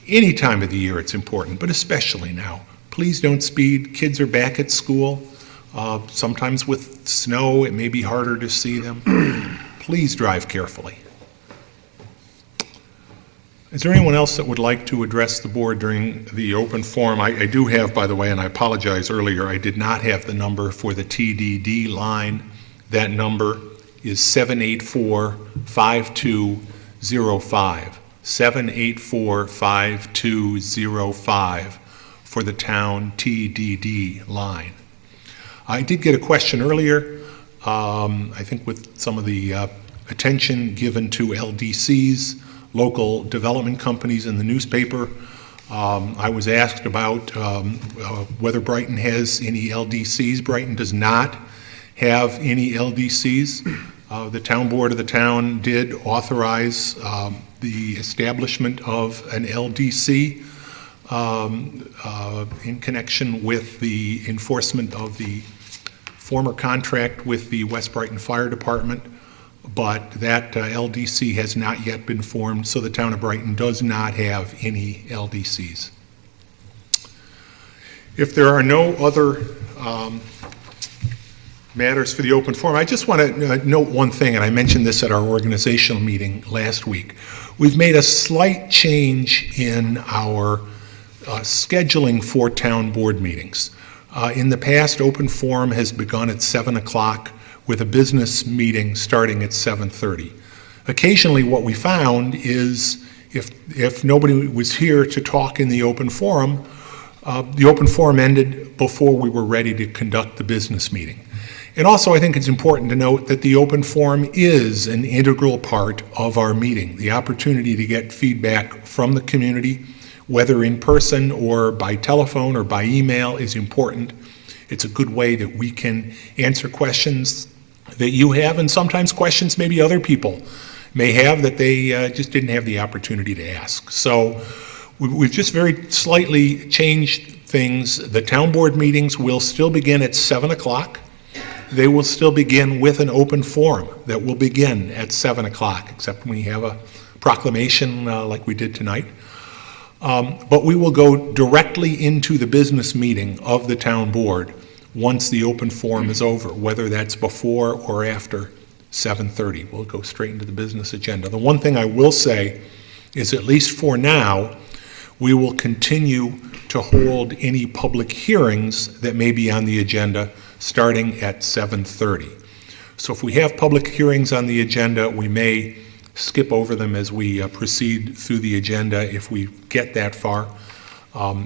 Any time of the year it's important, but especially now. Please don't speed. Kids are back at school. Sometimes with snow, it may be harder to see them. Please drive carefully. Is there anyone else that would like to address the board during the open forum? I do have, by the way, and I apologize earlier, I did not have the number for the TDD line. That number is 784-5205. 784-5205 for the town TDD line. I did get a question earlier, I think with some of the attention given to LDCs, local development companies in the newspaper. I was asked about whether Brighton has any LDCs. Brighton does not have any LDCs. The town board of the town did authorize the establishment of an LDC in connection with the enforcement of the former contract with the West Brighton Fire Department, but that LDC has not yet been formed, so the town of Brighton does not have any LDCs. If there are no other matters for the open forum, I just want to note one thing, and I mentioned this at our organizational meeting last week. We've made a slight change in our scheduling for town board meetings. In the past, open forum has begun at 7 o'clock with a business meeting starting at 7:30. Occasionally what we found is if nobody was here to talk in the open forum ended before we were ready to conduct the business meeting. And also I think it's important to note that the open forum is an integral part of our meeting. The opportunity to get feedback from the community, whether in person or by telephone or by email, is important. It's a good way that we can answer questions that you have, and sometimes questions maybe other people may have that they just didn't have the opportunity to ask. So we've just very slightly changed things. The town board meetings will still begin at 7 o'clock. They will still begin with an open forum that will begin at 7 o'clock, except when we have a proclamation like we did tonight. But we will go directly into the business meeting of the town board once the open forum is over, whether that's before or after 7:30. We'll go straight into the business agenda. The one thing I will say is, at least for now, we will continue to hold any public hearings that may be on the agenda starting at 7:30. So if we have public hearings on the agenda, we may skip over them as we proceed through the agenda if we get that far,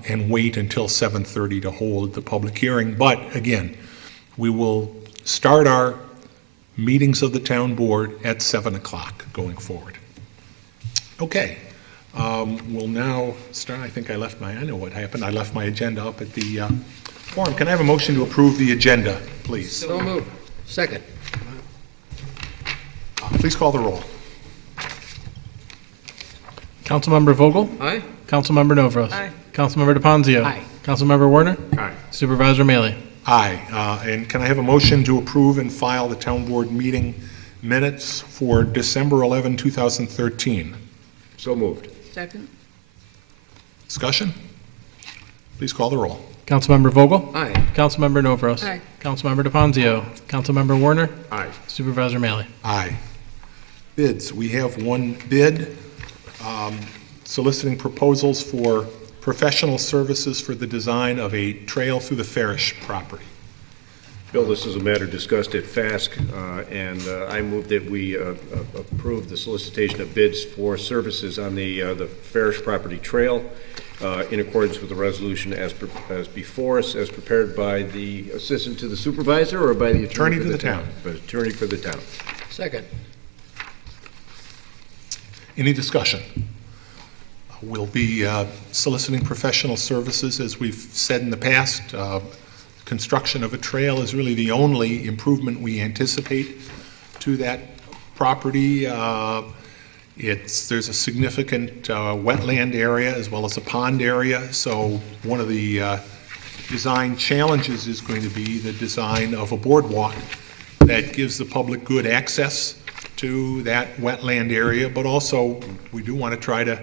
and wait until 7:30 to hold the public hearing. But again, we will start our meetings of the town board at 7 o'clock going forward. Okay, we'll now start. I think I know what happened. I left my agenda up at the forum. Can I have a motion to approve the agenda, please? So moved. Second. Please call the roll. Councilmember Vogel? Aye. Councilmember Novros? Aye. Councilmember DePonzio? Aye. Councilmember Warner? Aye. Supervisor Maley? Aye. And can I have a motion to approve and file the town board meeting minutes for December 11, 2013? So moved. Second? Discussion? Please call the roll. Councilmember Vogel? Aye. Councilmember Novros? Aye. Councilmember DePonzio? Councilmember Warner? Aye. Supervisor Maley? Aye. Bids. We have one bid soliciting proposals for professional services for the design of a trail through the Farish property. Bill, this is a matter discussed at FASC, and I move that we approve the solicitation of bids for services on the Farish property trail in accordance with the resolution as before us, as prepared by the assistant to the supervisor or by the attorney for the town? By the attorney for the town. Second. Any discussion? We'll be soliciting professional services, as we've said in the past. Construction of a trail is really the only improvement we anticipate to that property. There's a significant wetland area as well as a pond area, so one of the design challenges is going to be the design of a boardwalk that gives the public good access to that wetland area, but also we do want to try to,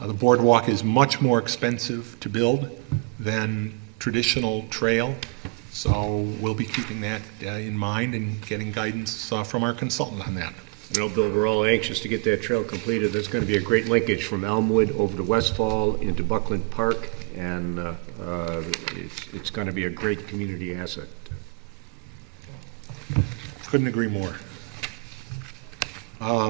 the boardwalk is much more expensive to build than traditional trail, so we'll be keeping that in mind and getting guidance from our consultant on that. You know, Bill, we're all anxious to get that trail completed. There's going to be a great linkage from Elmwood over to Westfall into Buckland Park, and it's going to be a great community asset. Couldn't agree more.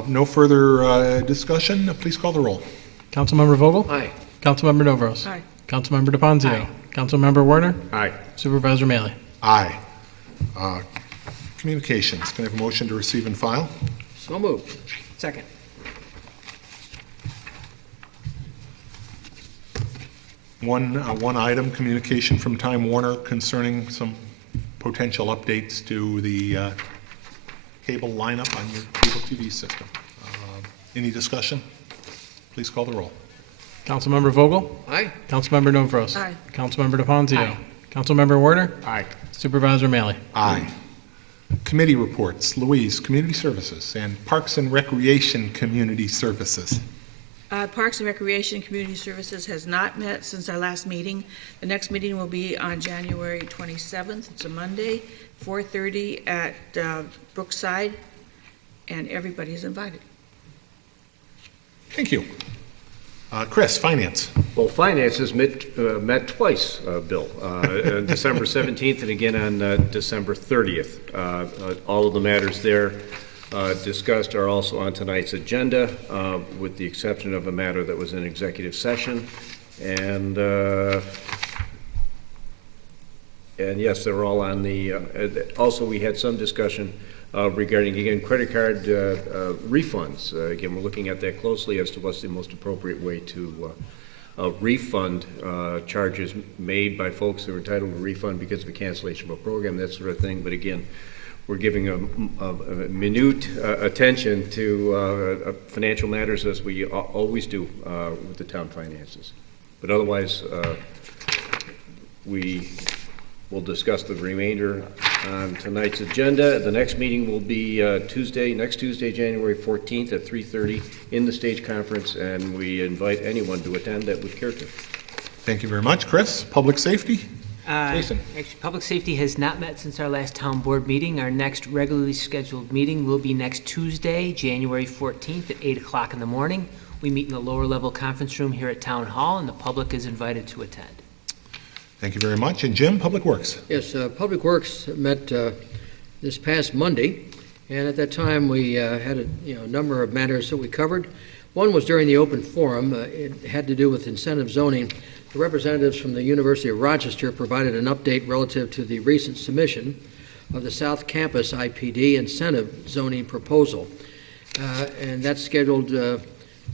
No further discussion. Please call the roll. Councilmember Vogel? Aye. Councilmember Novros? Aye. Councilmember DePonzio? Aye. Councilmember Warner? Aye. Supervisor Maley? Aye. Communications. Can I have a motion to receive and file? So moved. Second. One item, communication from Time Warner concerning some potential updates to the cable lineup on your cable TV system. Any discussion? Please call the roll. Councilmember Vogel? Aye. Councilmember Novros? Aye. Councilmember DePonzio? Aye. Councilmember Warner? Aye. Supervisor Maley? Aye. Committee reports. Louise, Community Services, and Parks and Recreation Community Services. Parks and Recreation Community Services has not met since our last meeting. The next meeting will be on January 27th. It's a Monday, 4:30 at Brookside, and everybody is invited. Thank you. Chris, Finance. Well, Finance has met twice, Bill, on December 17th and again on December 30th. All of the matters there discussed are also on tonight's agenda, with the exception of a matter that was in executive session. And yes, they're all on the, also we had some discussion regarding, again, credit card refunds. Again, we're looking at that closely as to what's the most appropriate way to refund charges made by folks who are entitled to refund because of a cancellation of a program, that sort of thing. But again, we're giving a minute attention to financial matters as we always do with the town finances. But otherwise, we will discuss the remainder on tonight's agenda. The next meeting will be next Tuesday, January 14th at 3:30 in the Stage Conference, and we invite anyone to attend that would care to. Thank you very much. Chris, Public Safety. Jason. Actually, Public Safety has not met since our last town board meeting. Our next regularly scheduled meeting will be next Tuesday, January 14th at 8 o'clock in the morning. We meet in the lower level conference room here at Town Hall, and the public is invited to attend. Thank you very much. And Jim, Public Works. Yes, Public Works met this past Monday, and at that time we had a number of matters that we covered. One was during the open forum. It had to do with incentive zoning. The representatives from the University of Rochester provided an update relative to the recent submission of the South Campus IPD incentive zoning proposal. And that's scheduled,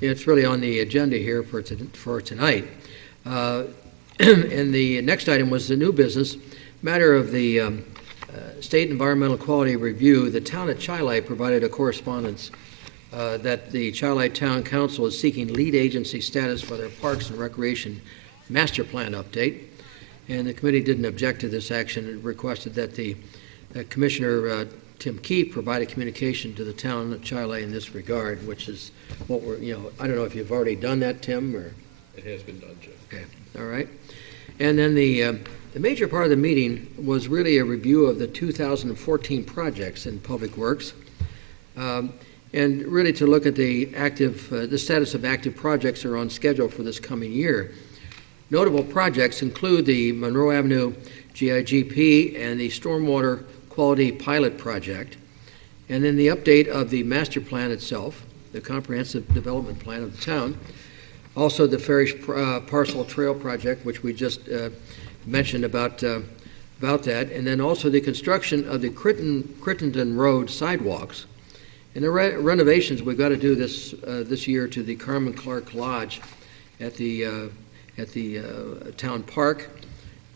it's really on the agenda here for tonight. And the next item was the new business matter of the State Environmental Quality Review. The town of Chili provided a correspondence that the Chili Town Council is seeking lead agency status for their Parks and Recreation Master Plan update. And the committee didn't object to this action and requested that the Commissioner Tim Keefe provide a communication to the town of Chili in this regard, which is what we're, I don't know if you've already done that, Tim, or? It has been done, Jim. Okay, all right. And then the major part of the meeting was really a review of the 2014 projects in Public Works, and really to look at the status of active projects that are on schedule for this coming year. Notable projects include the Monroe Avenue GIGP and the Stormwater Quality Pilot Project, and then the update of the master plan itself, the comprehensive development plan of the town. Also, the Farish Parcel Trail Project, which we just mentioned about that, and then also the construction of the Crittenden Road sidewalks, and the renovations we've got to do this year to the Carmen Clark Lodge at the town park,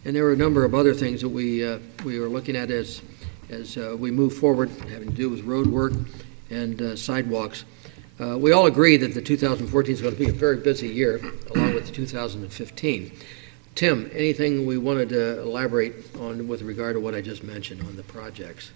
and there were a number of other things that we were looking at as we move forward, having to do with road work and sidewalks. We all agree that the 2014 is going to be a very busy year, along with 2015. Tim, anything we wanted to elaborate on with regard to what I just mentioned on the projects?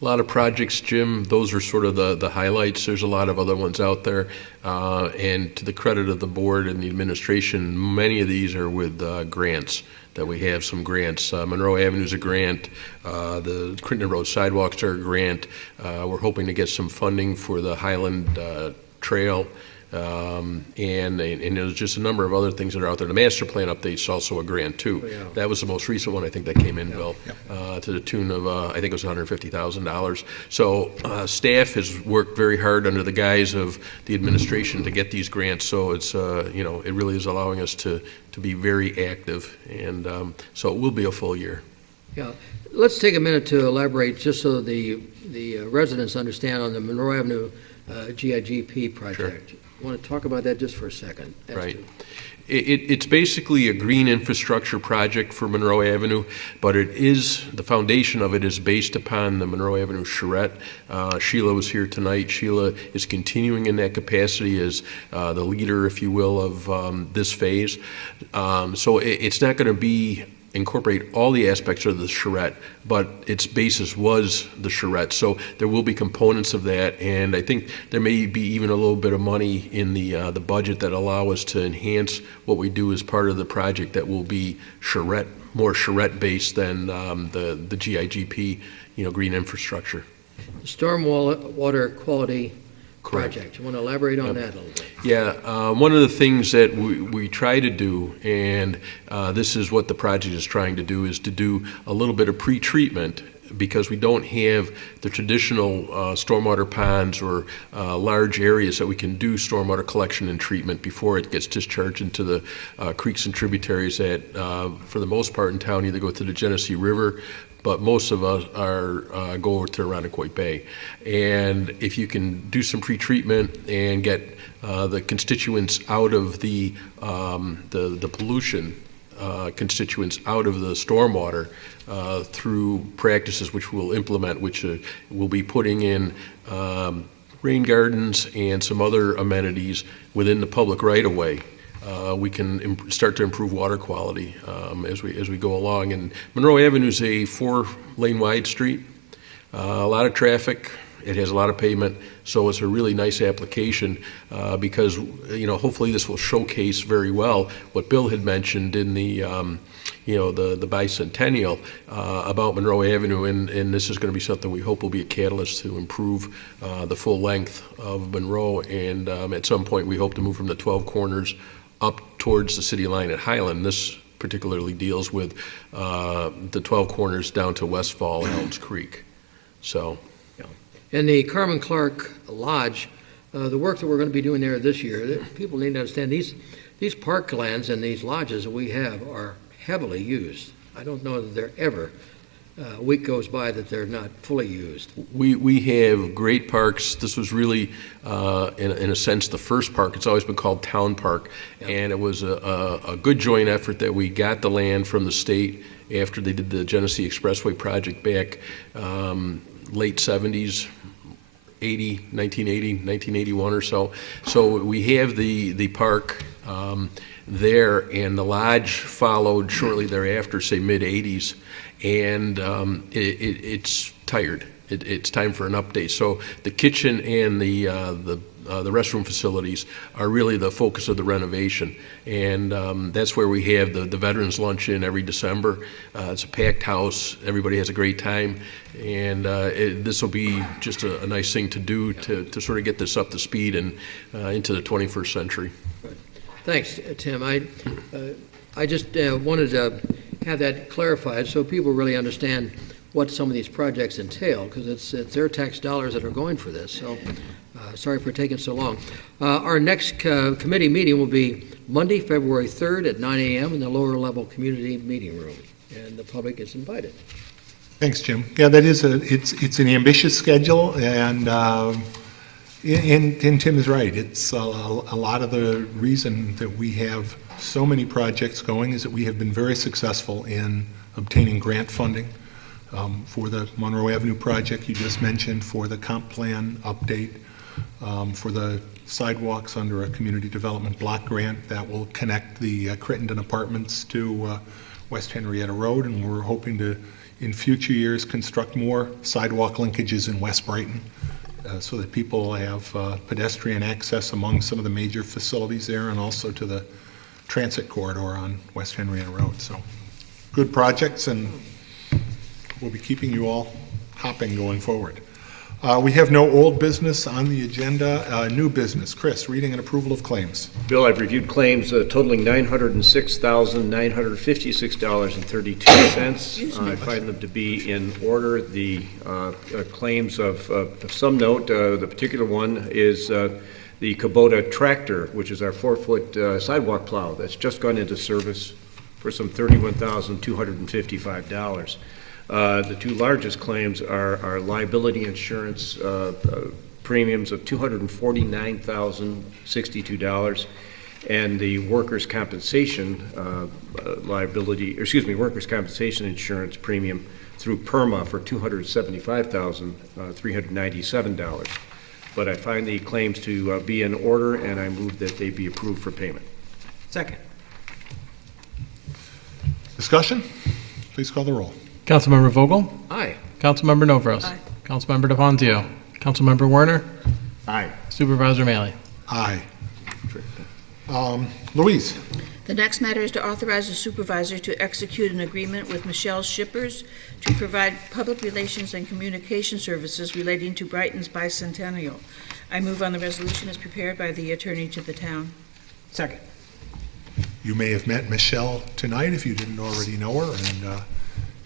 A lot of projects, Jim. Those are sort of the highlights. There's a lot of other ones out there. And to the credit of the board and the administration, many of these are with grants, that we have some grants. Monroe Avenue's a grant. The Crittenden Road sidewalks are a grant. We're hoping to get some funding for the Highland Trail. And there's just a number of other things that are out there. The master plan update's also a grant too. Oh, yeah. That was the most recent one I think that came in, Bill, to the tune of I think it was $150,000. So staff has worked very hard under the guise of the administration to get these grants. So it's it really is allowing us to be very active, and so it will be a full year. Yeah, let's take a minute to elaborate, just so the residents understand, on the Monroe Avenue GIGP project. Sure. I want to talk about that just for a second. Right. It's basically a green infrastructure project for Monroe Avenue, but the foundation of it is based upon the Monroe Avenue charrette. Sheila was here tonight. Sheila is continuing in that capacity as the leader, if you will, of this phase. So it's not going to incorporate all the aspects of the charrette, but its basis was the charrette. So there will be components of that, and I think there may be even a little bit of money in the budget that allow us to enhance what we do as part of the project that will be more charrette-based than the GIGP, green infrastructure. Stormwater quality Correct. project. You want to elaborate on that a little bit? Yeah, one of the things that we try to do, and this is what the project is trying to do, is to do a little bit of pre-treatment, because we don't have the traditional stormwater ponds or large areas that we can do stormwater collection and treatment before it gets discharged into the creeks and tributaries that, for the most part in town, either go to the Genesee River, but most of us go over to Irondequoit Bay. And if you can do some pre-treatment and get the constituents out of the pollution constituents out of the stormwater through practices which we'll implement, which we'll be putting in rain gardens and some other amenities within the public right-of-way. We can start to improve water quality as we go along. And Monroe Avenue is a 4-lane wide street, a lot of traffic. It has a lot of pavement, so it's a really nice application because hopefully this will showcase very well what Bill had mentioned in the the bicentennial about Monroe Avenue, and this is going to be something we hope will be a catalyst to improve the full length of Monroe. And at some point, we hope to move from the 12 corners up towards the city line at Highland. This particularly deals with the 12 corners down to Westfall and Elms Creek. So, And the Carmen Clark Lodge, the work that we're going to be doing there this year, people need to understand these park lands and these lodges that we have are heavily used. I don't know that they're ever a week goes by that they're not fully used. We have great parks. This was really, in a sense, the first park. It's always been called Town Park, and it was a good joint effort that we got the land from the state after they did the Genesee Expressway project back late 70s, 1980, 1981 or so. So we have the park there, and the lodge followed shortly thereafter, say mid-80s. And it's tired. It's time for an update. So the kitchen and the restroom facilities are really the focus of the renovation, and that's where we have the Veterans Luncheon every December. It's a packed house. Everybody has a great time, and this will be just a nice thing to do to sort of get this up to speed and into the 21st century. Thanks, Tim. I just wanted to have that clarified so people really understand what some of these projects entail, because it's their tax dollars that are going for this. So sorry for taking so long. Our next committee meeting will be Monday, February 3rd at 9 a.m. in the lower level community meeting room, and the public is invited. Thanks, Jim. Yeah, that is it's an ambitious schedule, and Tim is right. It's a lot of the reason that we have so many projects going is that we have been very successful in obtaining grant funding for the Monroe Avenue project you just mentioned, for the comp plan update, for the sidewalks under a community development block grant that will connect the Crittenden Apartments to West Henrietta Road, and we're hoping to, in future years, construct more sidewalk linkages in West Brighton so that people have pedestrian access among some of the major facilities there, and also to the transit corridor on West Henrietta Road. So good projects, and we'll be keeping you all hopping going forward. We have no old business on the agenda. New business. Chris, reading and approval of claims. Bill, I've reviewed claims totaling $906,950.32. I find them to be in order. The claims of some note, the particular one is the Kubota tractor, which is our 4-foot sidewalk plow that's just gone into service for some $31,255. The two largest claims are liability insurance premiums of $249,062, and the workers' compensation workers' compensation insurance premium through PERMA for $275,397. But I find the claims to be in order, and I move that they be approved for payment. Second. Discussion? Please call the roll. Councilmember Vogel? Aye. Councilmember Novros? Aye. Councilmember DeFonzio? Councilmember Werner? Aye. Supervisor Maley? Aye. Louise? The next matter is to authorize the supervisor to execute an agreement with Michelle Shippers to provide public relations and communication services relating to Brighton's bicentennial. I move on the resolution as prepared by the attorney to the town. Second. You may have met Michelle tonight if you didn't already know her, and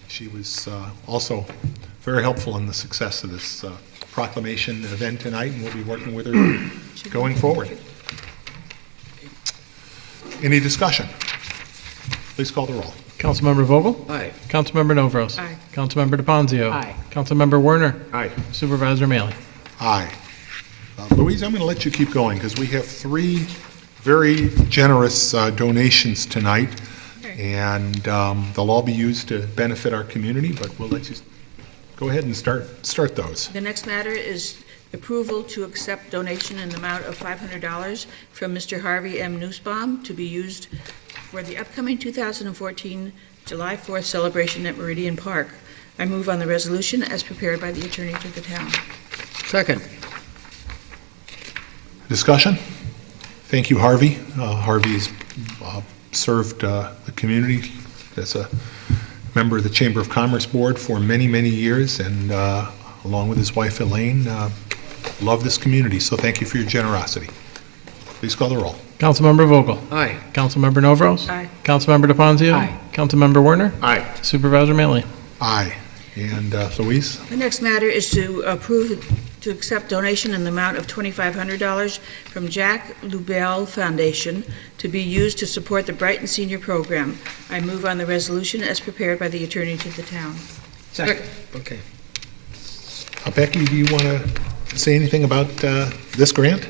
she was also very helpful in the success of this proclamation event tonight, and we'll be working with her going forward. Any discussion? Please call the roll. Councilmember Vogel? Aye. Councilmember Novros? Aye. Councilmember DeFonzio? Aye. Councilmember Werner? Aye. Supervisor Maley? Aye. Louise, I'm going to let you keep going because we have 3 very generous donations tonight, and they'll all be used to benefit our community, but we'll let you go ahead and start those. The next matter is approval to accept donation in the amount of $500 from Mr. Harvey M. Nussbaum to be used for the upcoming 2014 July 4th celebration at Meridian Park. I move on the resolution as prepared by the attorney to the town. Second. Discussion? Thank you, Harvey. Harvey's served the community as a member of the Chamber of Commerce Board for many, many years, and along with his wife Elaine, love this community, so thank you for your generosity. Please call the roll. Councilmember Vogel? Aye. Councilmember Novros? Aye. Councilmember DeFonzio? Aye. Councilmember Werner? Aye. Supervisor Maley? Aye. And Louise? The next matter is to approve to accept donation in the amount of $2,500 from Jack Lubell Foundation to be used to support the Brighton Senior Program. I move on the resolution as prepared by the attorney to the town. Second. Okay. Becky, do you want to say anything about this grant?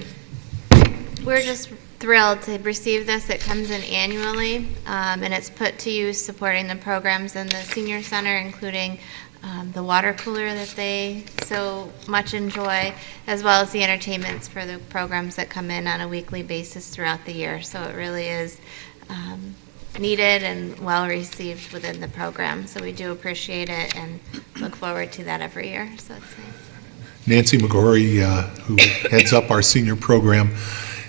We're just thrilled to receive this. It comes in annually, and it's put to use supporting the programs in the senior center, including the water cooler that they so much enjoy, as well as the entertainments for the programs that come in on a weekly basis throughout the year. So it really is needed and well received within the program. So we do appreciate it and look forward to that every year. So it's nice. Nancy McGorry, who heads up our senior program,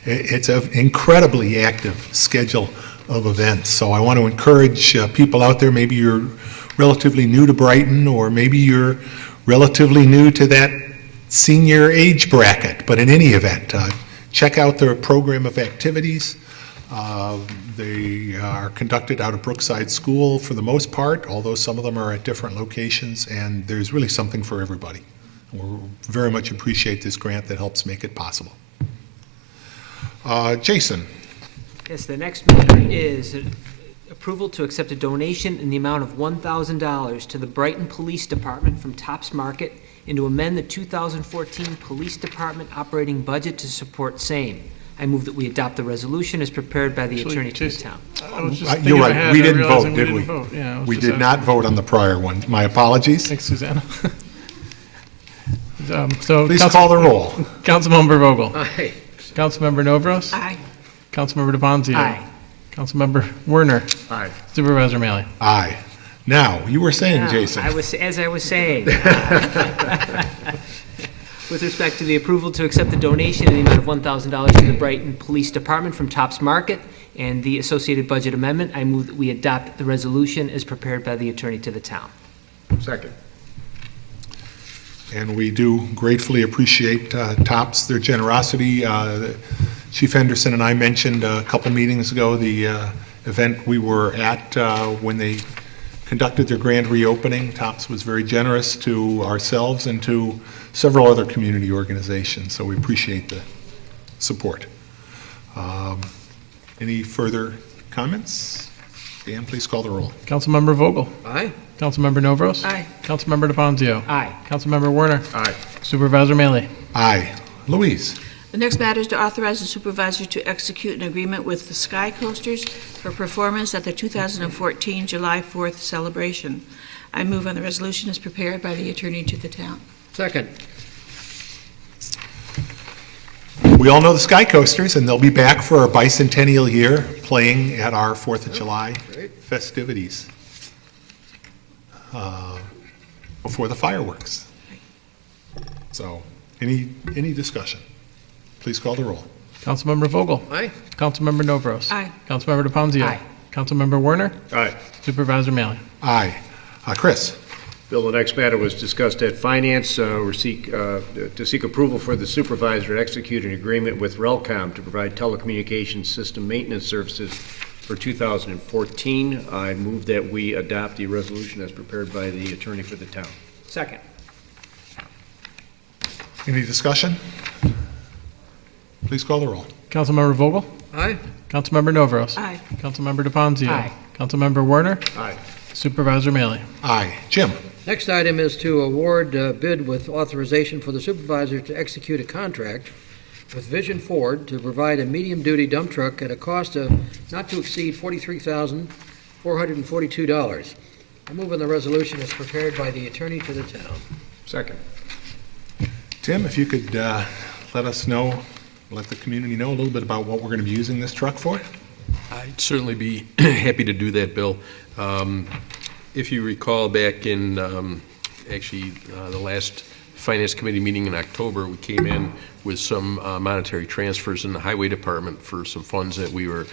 it's an incredibly active schedule of events. So I want to encourage people out there, maybe you're relatively new to Brighton, or maybe you're relatively new to that senior age bracket, but in any event, check out their program of activities. They are conducted out of Brookside School for the most part, although some of them are at different locations, and there's really something for everybody. We very much appreciate this grant that helps make it possible. Jason. Yes, the next matter is approval to accept a donation in the amount of $1,000 to the Brighton Police Department from Tops Market and to amend the 2014 Police Department operating budget to support same. I move that we adopt the resolution as prepared by the attorney to the town. You're right, we didn't vote, did we? Yeah, We did not vote on the prior one. My apologies. Thanks, Susanna. So Please call the roll. Councilmember Vogel. Aye. Councilmember Novros. Aye. Councilmember DeBonzio. Aye. Councilmember Werner. Aye. Supervisor Mealy. Aye. Now, you were saying, Now, Jason. as I was saying, with respect to the approval to accept the donation in the amount of $1,000 to the Brighton Police Department from Tops Market and the associated budget amendment, I move that we adopt the resolution as prepared by the attorney to the town. Second. And we do gratefully appreciate TOPS, their generosity. Chief Henderson and I mentioned a couple meetings ago the event we were at when they conducted their grand reopening. TOPS was very generous to ourselves and to several other community organizations, so we appreciate the support. Any further comments? Dan, please call the roll. Councilmember Vogel. Aye. Councilmember Novros. Aye. Councilmember DeBonzio. Aye. Councilmember Werner. Aye. Supervisor Mealy. Aye. Louise? The next matter is to authorize the supervisor to execute an agreement with the Sky Coasters for performance at the 2014 July 4th celebration. I move on the resolution as prepared by the attorney to the town. Second. We all know the Sky Coasters, and they'll be back for our bicentennial year, playing at our 4th of July festivities before the fireworks. So, any discussion? Please call the roll. Councilmember Vogel. Aye. Councilmember Novros. Aye. Councilmember DeBonzio. Aye. Councilmember Werner. Aye. Supervisor Mealy. Aye. Chris? Bill, the next matter was discussed at Finance. To seek approval for the supervisor to execute an agreement with Relcom to provide telecommunications system maintenance services for 2014. I move that we adopt the resolution as prepared by the attorney for the town. Second. Any discussion? Please call the roll. Councilmember Vogel. Aye. Councilmember Novros. Aye. Councilmember DeBonzio. Aye. Councilmember Werner. Aye. Supervisor Mealy. Aye. Jim? Next item is to award bid with authorization for the supervisor to execute a contract with Vision Ford to provide a medium-duty dump truck at a cost of not to exceed $43,442. I move on the resolution as prepared by the attorney to the town. Second. Tim, if you could let us know, let the community know a little bit about what we're going to be using this truck for? I'd certainly be happy to do that, Bill. If you recall back in the last Finance Committee meeting in October, we came in with some monetary transfers in the Highway Department for some funds that we were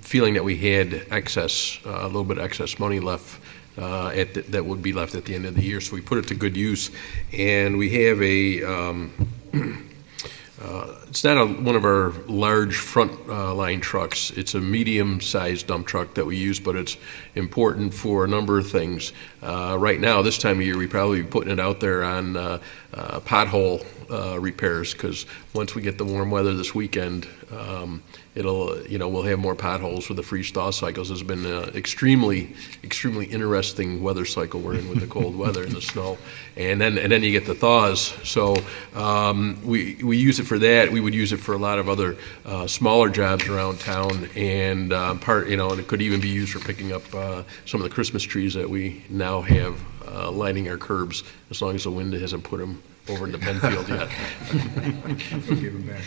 feeling that we had excess, a little bit of excess money left that would be left at the end of the year. So we put it to good use. And we have it's not one of our large front line trucks. It's a medium-sized dump truck that we use, but it's important for a number of things. Right now, this time of year, we probably be putting it out there on pothole repairs, because once we get the warm weather this weekend, we'll have more potholes with the freeze-thaw cycles. It's been an extremely interesting weather cycle we're in with the cold weather and the snow, and then you get the thaws. So we use it for that. We would use it for a lot of other smaller jobs around town, and and it could even be used for picking up some of the Christmas trees that we now have lining our curbs, as long as the wind hasn't put them over into Penfield yet. Give him back.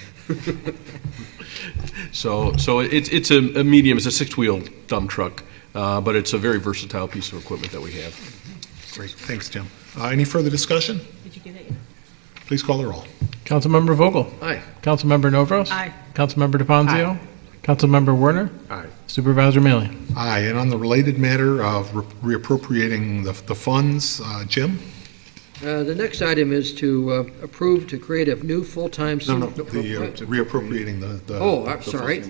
So it's a medium, it's a six-wheel dump truck, but it's a very versatile piece of equipment that we have. Great. Thanks, Jim. Any further discussion? Did you get it? Please call the roll. Councilmember Vogel. Aye. Councilmember Novros. Aye. Councilmember DeBonzio. Councilmember Werner. Aye. Supervisor Mealy. Aye. And on the related matter of reappropriating the funds, Jim? The next item is to approve to create a new full-time... Reappropriating the... Oh, I'm sorry.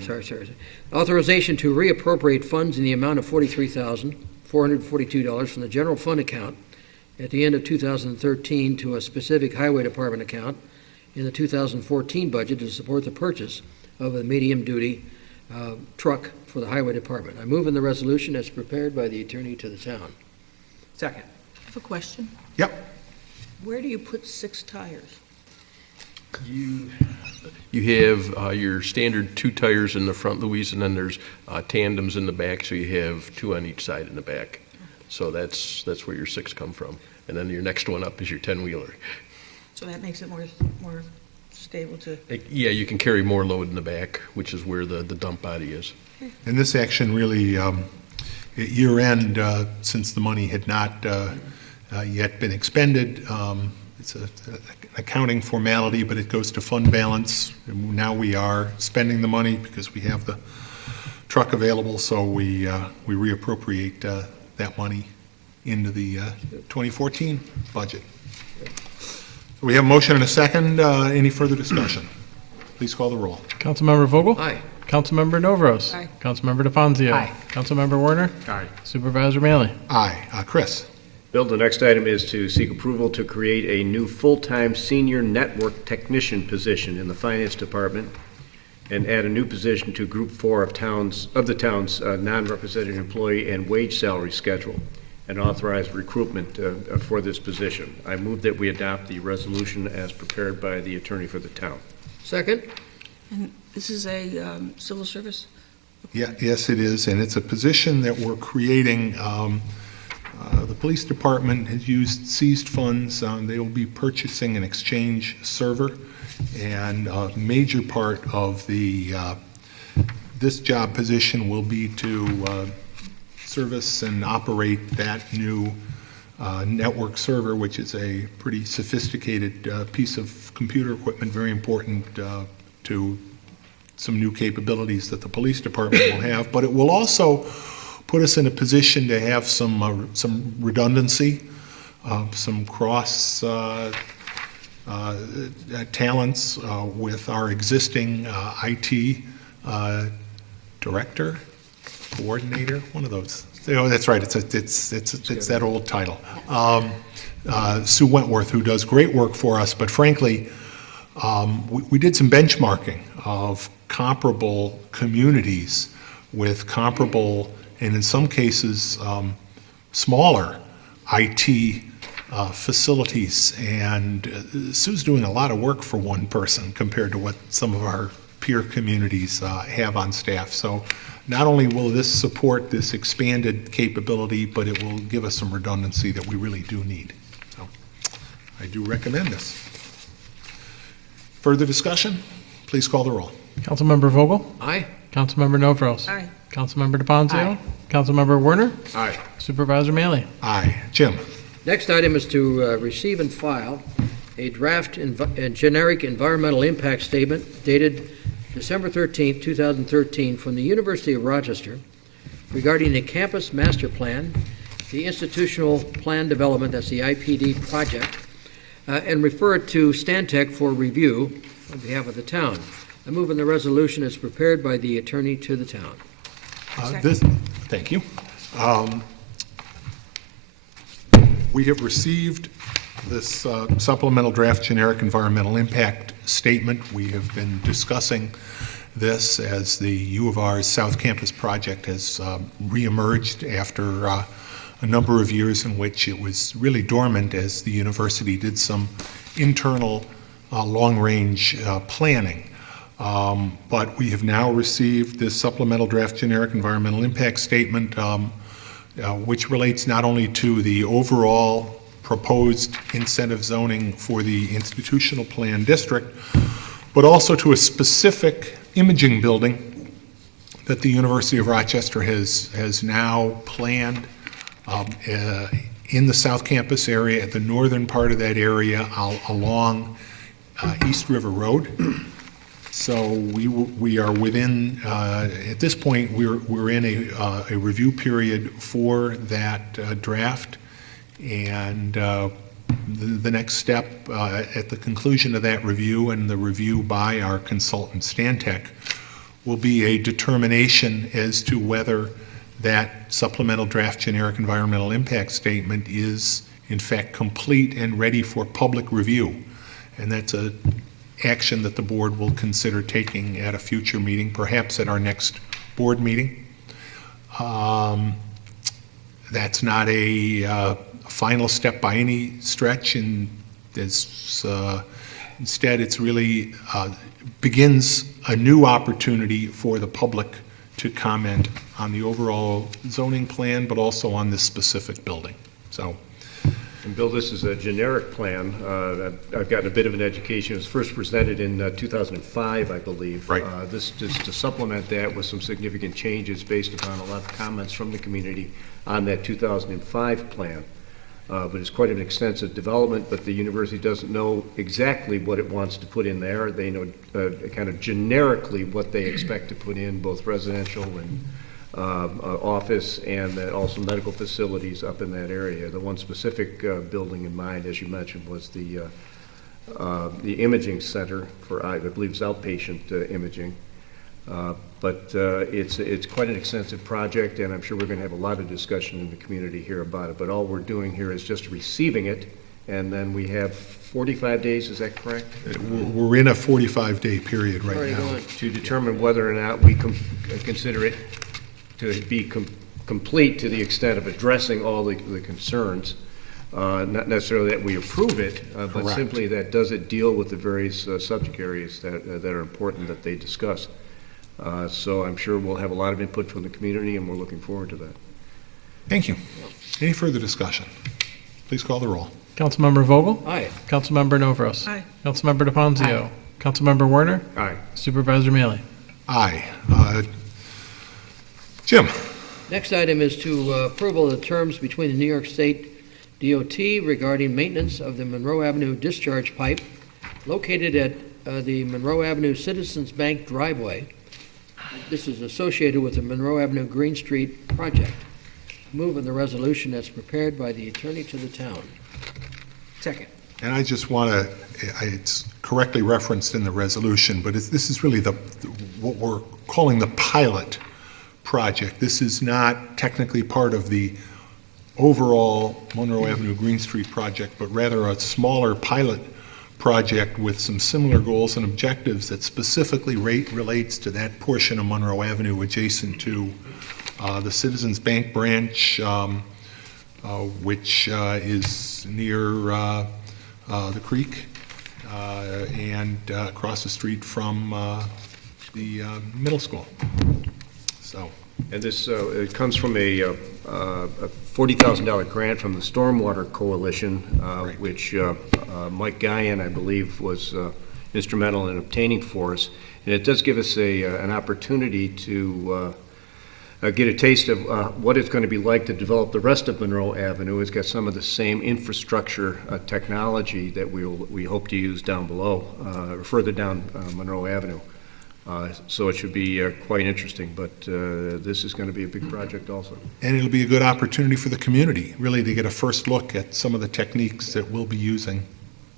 Authorization to reappropriate funds in the amount of $43,442 from the general fund account at the end of 2013 to a specific highway department account in the 2014 budget to support the purchase of a medium-duty truck for the highway department. I move in the resolution as prepared by the attorney to the town. Second. I have a question. Yep. Where do you put 6 tires? You have your standard 2 tires in the front, Louise, and then there's tandems in the back, so you have 2 on each side in the back. So that's where your 6 come from. and then your next one up is your 10-wheeler. So that makes it more stable to, Yeah, you can carry more load in the back, which is where the dump body is. And this action really, at year end, since the money had not yet been expended, it's an accounting formality, but it goes to fund balance. And now we are spending the money because we have the truck available, so we reappropriate that money into the 2014 budget. So we have a motion and a second. Any further discussion? Please call the roll. Councilmember Vogel? Aye. Councilmember Novros? Aye. Councilmember DeFonzio? Aye. Councilmember Werner? Aye. Supervisor Maley? Aye. Chris? Bill, the next item is to seek approval to create a new full-time senior network technician position in the Finance Department and add a new position to Group 4 of the town's non-represented employee and wage salary schedule, and authorize recruitment for this position. I move that we adopt the resolution as prepared by the attorney for the town. Second? and this is a civil service? Yeah, yes, it is, and it's a position that we're creating. The police department has used seized funds. They will be purchasing an Exchange server, and a major part of this job position will be to service and operate that new network server, which is a pretty sophisticated piece of computer equipment, very important to some new capabilities that the police department will have. But it will also put us in a position to have some redundancy, some cross talents with our existing IT director, coordinator, one of those. Oh, that's right. It's that old title. Sue Wentworth, who does great work for us, but frankly, we did some benchmarking of comparable communities with comparable, and in some cases, smaller IT facilities. And Sue's doing a lot of work for one person compared to what some of our peer communities have on staff. So not only will this support this expanded capability, but it will give us some redundancy that we really do need. So I do recommend this. Further discussion? Please call the roll. Councilmember Vogel? Aye. Councilmember Novros? Aye. Councilmember DeFonzio? Aye. Councilmember Werner? Aye. Supervisor Maley? Aye. Jim? Next item is to receive and file a draft generic environmental impact statement dated December 13th, 2013, from the University of Rochester regarding the campus master plan, the institutional plan development, that's the IPD project, and refer it to Stantec for review on behalf of the town. I move in the resolution as prepared by the attorney to the town. Thank you. We have received this supplemental draft generic environmental impact statement. We have been discussing this as the U of R's South Campus project has reemerged after a number of years in which it was really dormant as the university did some internal long-range planning. But we have now received this supplemental draft generic environmental impact statement, which relates not only to the overall proposed incentive zoning for the institutional plan district, but also to a specific imaging building that the University of Rochester has now planned in the South Campus area, at the northern part of that area, along East River Road. So we are within, at this point, we're in a review period for that draft, and the next step at the conclusion of that review and the review by our consultant Stantec will be a determination as to whether that supplemental draft generic environmental impact statement is in fact complete and ready for public review. And that's an action that the board will consider taking at a future meeting, perhaps at our next board meeting. That's not a final step by any stretch, and instead it's really begins a new opportunity for the public to comment on the overall zoning plan, but also on this specific building. So And Bill, this is a generic plan. I've gotten a bit of an education. It was first presented in 2005, I believe. Right. This is to supplement that with some significant changes based upon a lot of comments from the community on that 2005 plan. But it's quite an extensive development, but the university doesn't know exactly what it wants to put in there. They know kind of generically what they expect to put in, both residential and office and also medical facilities up in that area. The one specific building in mind, as you mentioned, was the imaging center for, I believe it's outpatient imaging. But it's quite an extensive project, and I'm sure we're going to have a lot of discussion in the community here about it. But all we're doing here is just receiving it, and then we have 45 days, is that correct? We're in a 45-day period right Already now. going. To determine whether or not we consider it to be complete to the extent of addressing all the concerns. Not necessarily that we approve it, but Correct. simply that does it deal with the various subject areas that are important that they discuss. So I'm sure we'll have a lot of input from the community, and we're looking forward to that. Thank you. Any further discussion? Please call the roll. Councilmember Vogel? Aye. Councilmember Novros? Aye. Councilmember DePonzio? Councilmember Werner? Aye. Supervisor Mealy? Aye. Jim? Next item is to approval of the terms between the New York State DOT regarding maintenance of the Monroe Avenue discharge pipe located at the Monroe Avenue Citizens Bank driveway. This is associated with the Monroe Avenue Green Street project. Move in the resolution as prepared by the attorney to the town. Second. And I just want to, it's correctly referenced in the resolution, but this is really what we're calling the pilot project. This is not technically part of the overall Monroe Avenue Green Street project, but rather a smaller pilot project with some similar goals and objectives that specifically relates to that portion of Monroe Avenue adjacent to the Citizens Bank branch, which is near the creek and across the street from the middle school. So. And this, it comes from a $40,000 grant from the Stormwater Coalition, Right. which Mike Guyan, I believe, was instrumental in obtaining for us. And it does give us an opportunity to get a taste of what it's going to be like to develop the rest of Monroe Avenue. It's got some of the same infrastructure technology that we hope to use down below, or further down Monroe Avenue. So it should be quite interesting, but this is going to be a big project also. And it'll be a good opportunity for the community, really, to get a first look at some of the techniques that we'll be using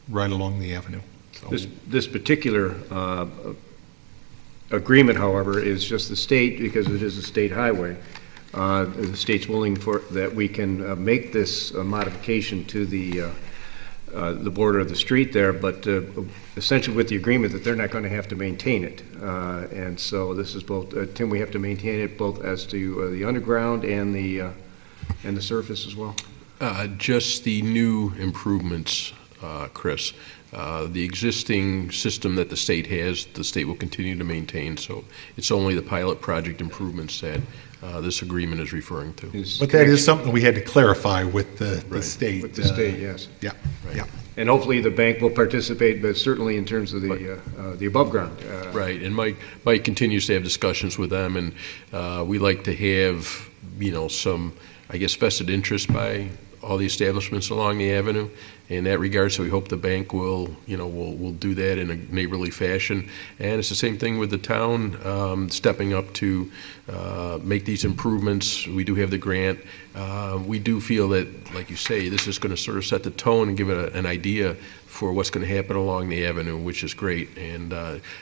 right along the avenue. So, This particular agreement, however, is just the state, because it is a state highway. The state's willing that we can make this modification to the border of the street there, but essentially with the agreement that they're not going to have to maintain it. And so this is both, Tim, we have to maintain it both as to the underground and the surface as well? Just the new improvements, Chris. The existing system that the state has, the state will continue to maintain, so it's only the pilot project improvements that this agreement is referring to. but that is something we had to clarify with the state. With the state, yes. Yeah, yeah. And hopefully the bank will participate, but certainly in terms of the above ground. Right, and Mike continues to have discussions with them, and we like to have, some, I guess, vested interest by all the establishments along the avenue in that regard, so we hope the bank will do that in a neighborly fashion. And it's the same thing with the town stepping up to make these improvements. We do have the grant. We do feel that, like you say, this is going to sort of set the tone and give it an idea for what's going to happen along the avenue, which is great, and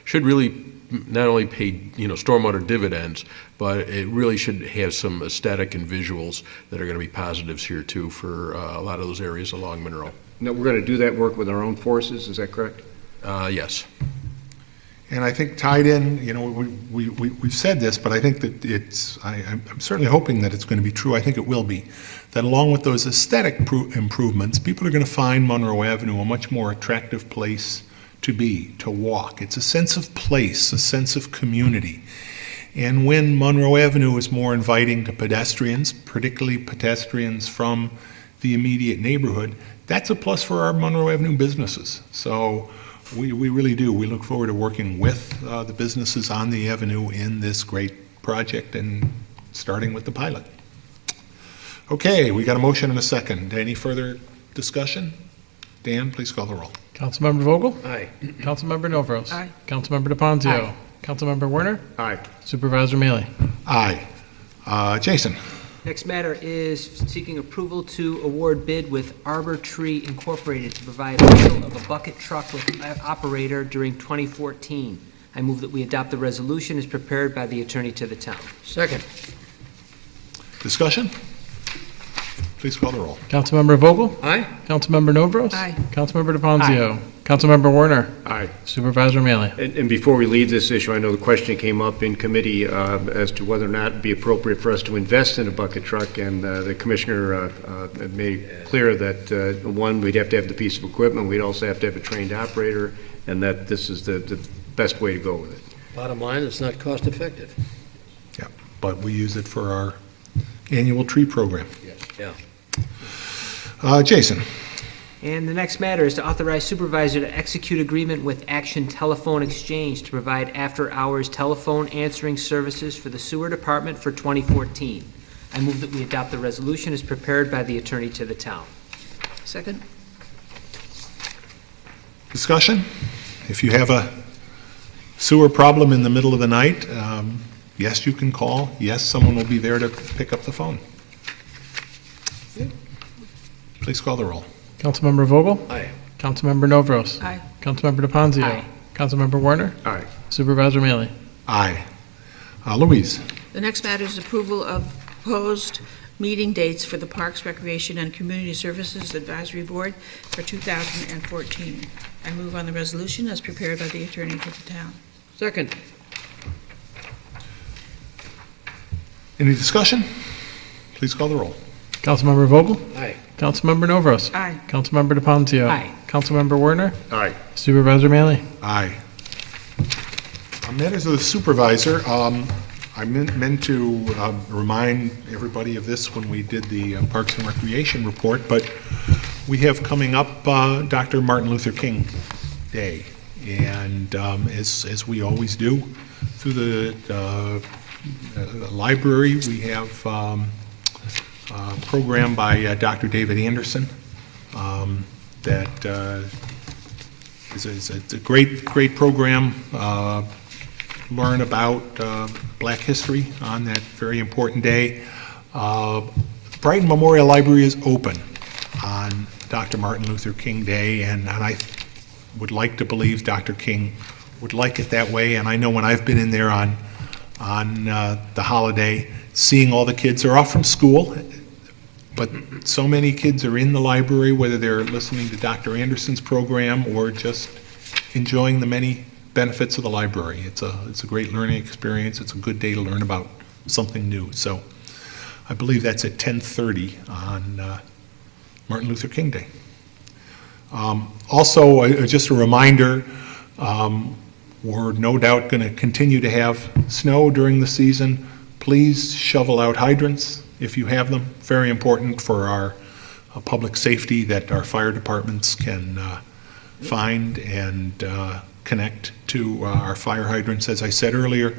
should really not only pay stormwater dividends, but it really should have some aesthetic and visuals that are going to be positives here too for a lot of those areas along Monroe. No, we're going to do that work with our own forces, is that correct? Yes. And I think tied in, we've said this, but I think that I'm certainly hoping that it's going to be true. I think it will be. That along with those aesthetic improvements, people are going to find Monroe Avenue a much more attractive place to be, to walk. It's a sense of place, a sense of community. And when Monroe Avenue is more inviting to pedestrians, particularly pedestrians from the immediate neighborhood, that's a plus for our Monroe Avenue businesses. So we really do. We look forward to working with the businesses on the avenue in this great project and starting with the pilot. Okay, we got a motion and a second. Any further discussion? Dan, please call the roll. Councilmember Vogel? Aye. Councilmember Novros? Aye. Councilmember DePonzio? Aye. Councilmember Werner? Aye. Supervisor Mealy? Aye. Jason? Next matter is seeking approval to award bid with Arbor Tree Incorporated to provide a rental of a bucket truck with operator during 2014. I move that we adopt the resolution as prepared by the attorney to the town. Second. Discussion? Please call the roll. Councilmember Vogel? Aye. Councilmember Novros? Aye. Councilmember DePonzio? Councilmember Werner? Aye. Supervisor Mealy? And before we leave this issue, I know the question came up in committee as to whether or not it'd be appropriate for us to invest in a bucket truck, and the commissioner had made clear that, one, we'd have to have the piece of equipment, we'd also have to have a trained operator, and that this is the best way to go with it. Bottom line, it's not cost effective. Yeah, but we use it for our annual tree program. Yeah. Jason? And the next matter is to authorize supervisor to execute agreement with Action Telephone Exchange to provide after-hours telephone answering services for the sewer department for 2014. I move that we adopt the resolution as prepared by the attorney to the town. Second? Discussion? If you have a sewer problem in the middle of the night, yes, you can call. Yes, someone will be there to pick up the phone. Please call the roll. Councilmember Vogel? Aye. Councilmember Novros? Aye. Councilmember DePonzio? Aye. Councilmember Werner? Aye. Supervisor Mealy? Aye. Louise? The next matter is approval of proposed meeting dates for the Parks, Recreation, and Community Services Advisory Board for 2014. I move on the resolution as prepared by the attorney to the town. Second. Any discussion? Please call the roll. Councilmember Vogel? Aye. Councilmember Novros? Aye. Councilmember DePonzio? Aye. Councilmember Werner? Aye. Supervisor Mealy? Aye. On matters of the supervisor, I meant to remind everybody of this when we did the Parks and Recreation report, but we have coming up Dr. Martin Luther King Day. And as we always do, through the library, we have a program by Dr. David Anderson that is a great program. Learn about Black history on that very important day. Brighton Memorial Library is open on Dr. Martin Luther King Day, and I would like to believe Dr. King would like it that way. And I know when I've been in there on the holiday, seeing all the kids are off from school, but so many kids are in the library, whether they're listening to Dr. Anderson's program or just enjoying the many benefits of the library. It's a great learning experience. It's a good day to learn about something new. So I believe that's at 10:30 on Martin Luther King Day. Also, just a reminder, we're no doubt going to continue to have snow during the season. Please shovel out hydrants if you have them. Very important for our public safety that our fire departments can find and connect to our fire hydrants. As I said earlier,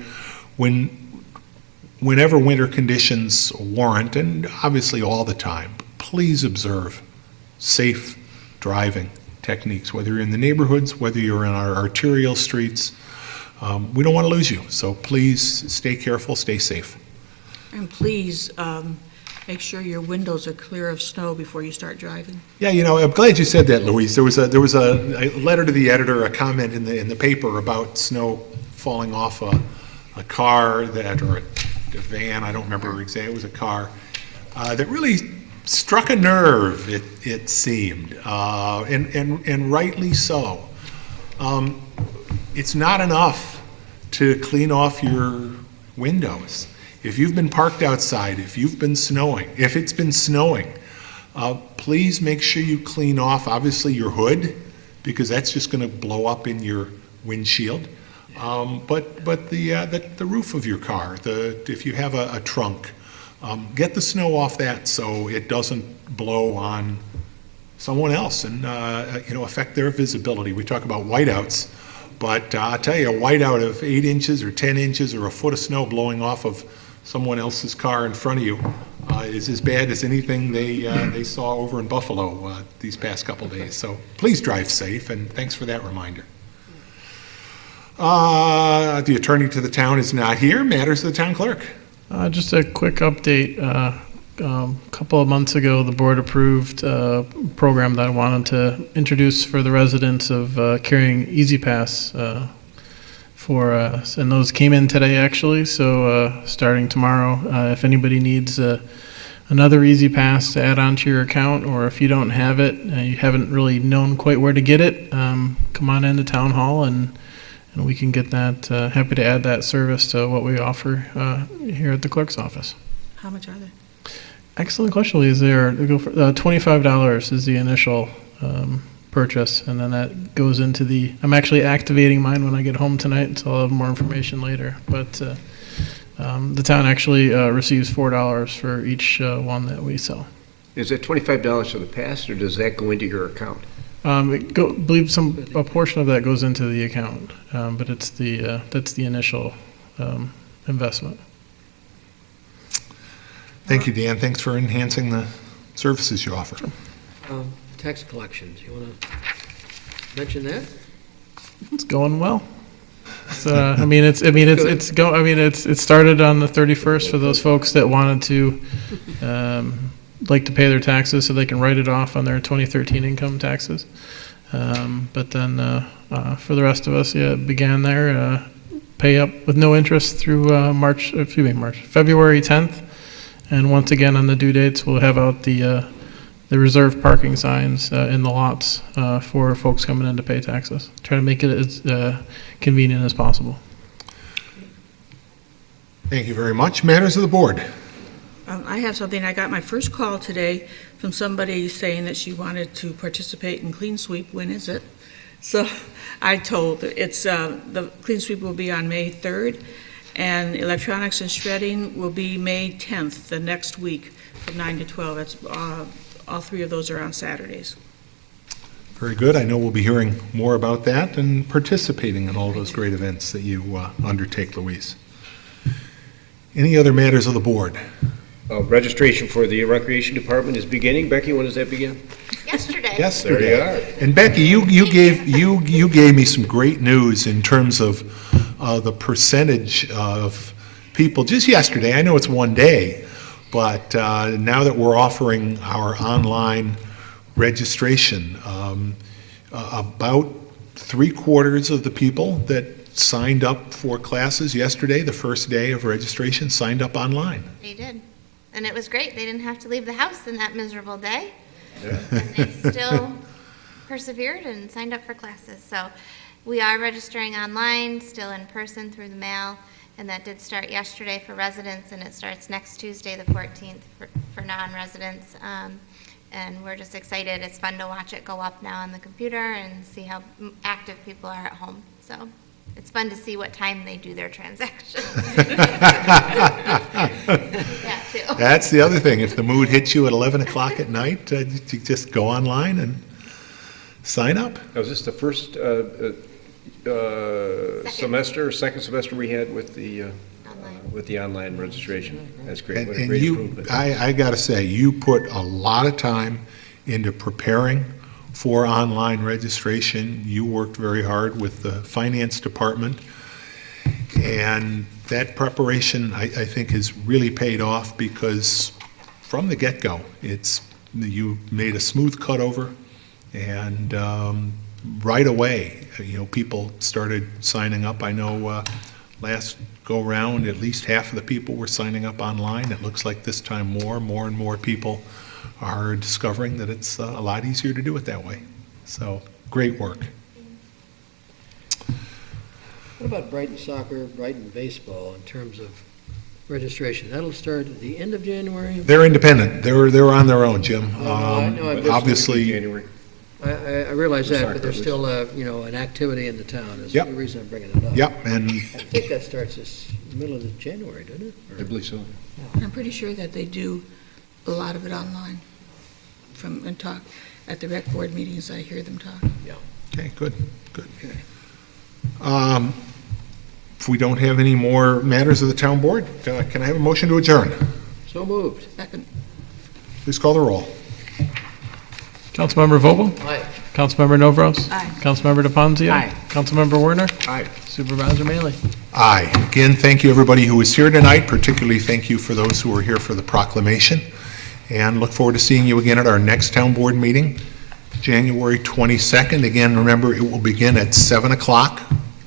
whenever winter conditions warrant, and obviously all the time, please observe safe driving techniques, whether you're in the neighborhoods, whether you're in our arterial streets. We don't want to lose you, so please stay careful, stay safe. And please make sure your windows are clear of snow before you start driving. Yeah, I'm glad you said that, Louise. There was a letter to the editor, a comment in the paper about snow falling off a car or a van. I don't remember exactly. It was a car that really struck a nerve. It seemed, and rightly so. It's not enough to clean off your windows. If you've been parked outside, if it's been snowing, please make sure you clean off, obviously, your hood, because that's just going to blow up in your windshield. But the roof of your car, if you have a trunk, Get the snow off that so it doesn't blow on someone else and, affect their visibility. We talk about whiteouts, but I'll tell you, a whiteout of 8 inches or 10 inches or a foot of snow blowing off of someone else's car in front of you is as bad as anything they saw over in Buffalo these past couple days. So please drive safe, and thanks for that reminder. The attorney to the town is not here. Matters of the town clerk. Just a quick update. A couple of months ago, the board approved a program that I wanted to introduce for the residents of carrying Easy Pass for us, and those came in today actually. So starting tomorrow, if anybody needs another Easy Pass to add onto your account, or if you don't have it, you haven't really known quite where to get it, come on into town hall and we can get that. Happy to add that service to what we offer here at the clerk's office. How much are they? Excellent question, Lee. They go for $25 is the initial purchase, and then that goes into the. I'm actually activating mine when I get home tonight, so I'll have more information later. But the town actually receives $4 for each one that we sell. Is that $25 for the pass, or does that go into your account? Believe a portion of that goes into the account, but it's that's the initial investment. Thank you, Dan. Thanks for enhancing the services you offer. Tax collections, you want to mention that? It's going well. So, it started on the 31st for those folks that wanted to like to pay their taxes so they can write it off on their 2013 income taxes. But then for the rest of us, it began there, pay up with no interest through February 10th. And once again, on the due dates, we'll have out the reserved parking signs in the lots for folks coming in to pay taxes. Try to make it as convenient as possible. Thank you very much. Matters of the board. I have something. I got my first call today from somebody saying that she wanted to participate in Clean Sweep. When is it? So I told it's the Clean Sweep will be on May 3rd, and electronics and shredding will be May 10th, the next week, from 9 to 12. That's all three of those are on Saturdays. Very good. I know we'll be hearing more about that and participating in all those great events that you undertake, Louise. Any other matters of the board? Registration for the Recreation Department is beginning. Becky, when does that begin? Yesterday. Yesterday. There you are. And Becky, you gave me some great news in terms of the percentage of people just yesterday. I know it's one day, but now that we're offering our online registration, about 3/4 of the people that signed up for classes yesterday, the first day of registration, signed up online. They did. And it was great. They didn't have to leave the house in that miserable day. Yeah. And they still persevered and signed up for classes. So we are registering online, still in person through the mail, and that did start yesterday for residents, and it starts next Tuesday, the 14th, for non-residents. And we're just excited. It's fun to watch it go up now on the computer and see how active people are at home. So it's fun to see what time they do their transactions. Yeah, too. That's the other thing. If the mood hits you at 11 o'clock at night, you just go online and sign up. Was this the first second semester we had with the online registration? That's great. What a great improvement. I got to say, you put a lot of time into preparing for online registration. You worked very hard with the finance department, and that preparation, I think, has really paid off, because from the get-go, you made a smooth cutover, and right away, people started signing up. I know last go-round, at least half of the people were signing up online. It looks like this time more and more people are discovering that it's a lot easier to do it that way. So, great work. What about Brighton soccer, Brighton baseball in terms of registration? That'll start at the end of January? They're independent. They're on their own, Jim. Obviously, January. I realize that, but there's still an activity in the town. That's Yep. the reason I'm bringing it up. Yep, and I think that starts this the middle of January, doesn't it? I believe so. I'm pretty sure that they do a lot of it online and talk. At the rec board meetings, I hear them talk. Okay, good. If we don't have any more matters of the town board, can I have a motion to adjourn? So moved. Second. Please call the roll. Councilmember Vogel? Aye. Councilmember Novros? Aye. Councilmember DePonzio? Aye. Councilmember Werner? Aye. Supervisor Maley? Aye. Again, thank you, everybody who was here tonight. Particularly thank you for those who were here for the proclamation. And look forward to seeing you again at our next town board meeting, January 22nd. Again, remember, it will begin at 7 o'clock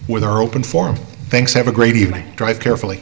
with our open forum. Thanks. Have a great evening. Drive carefully.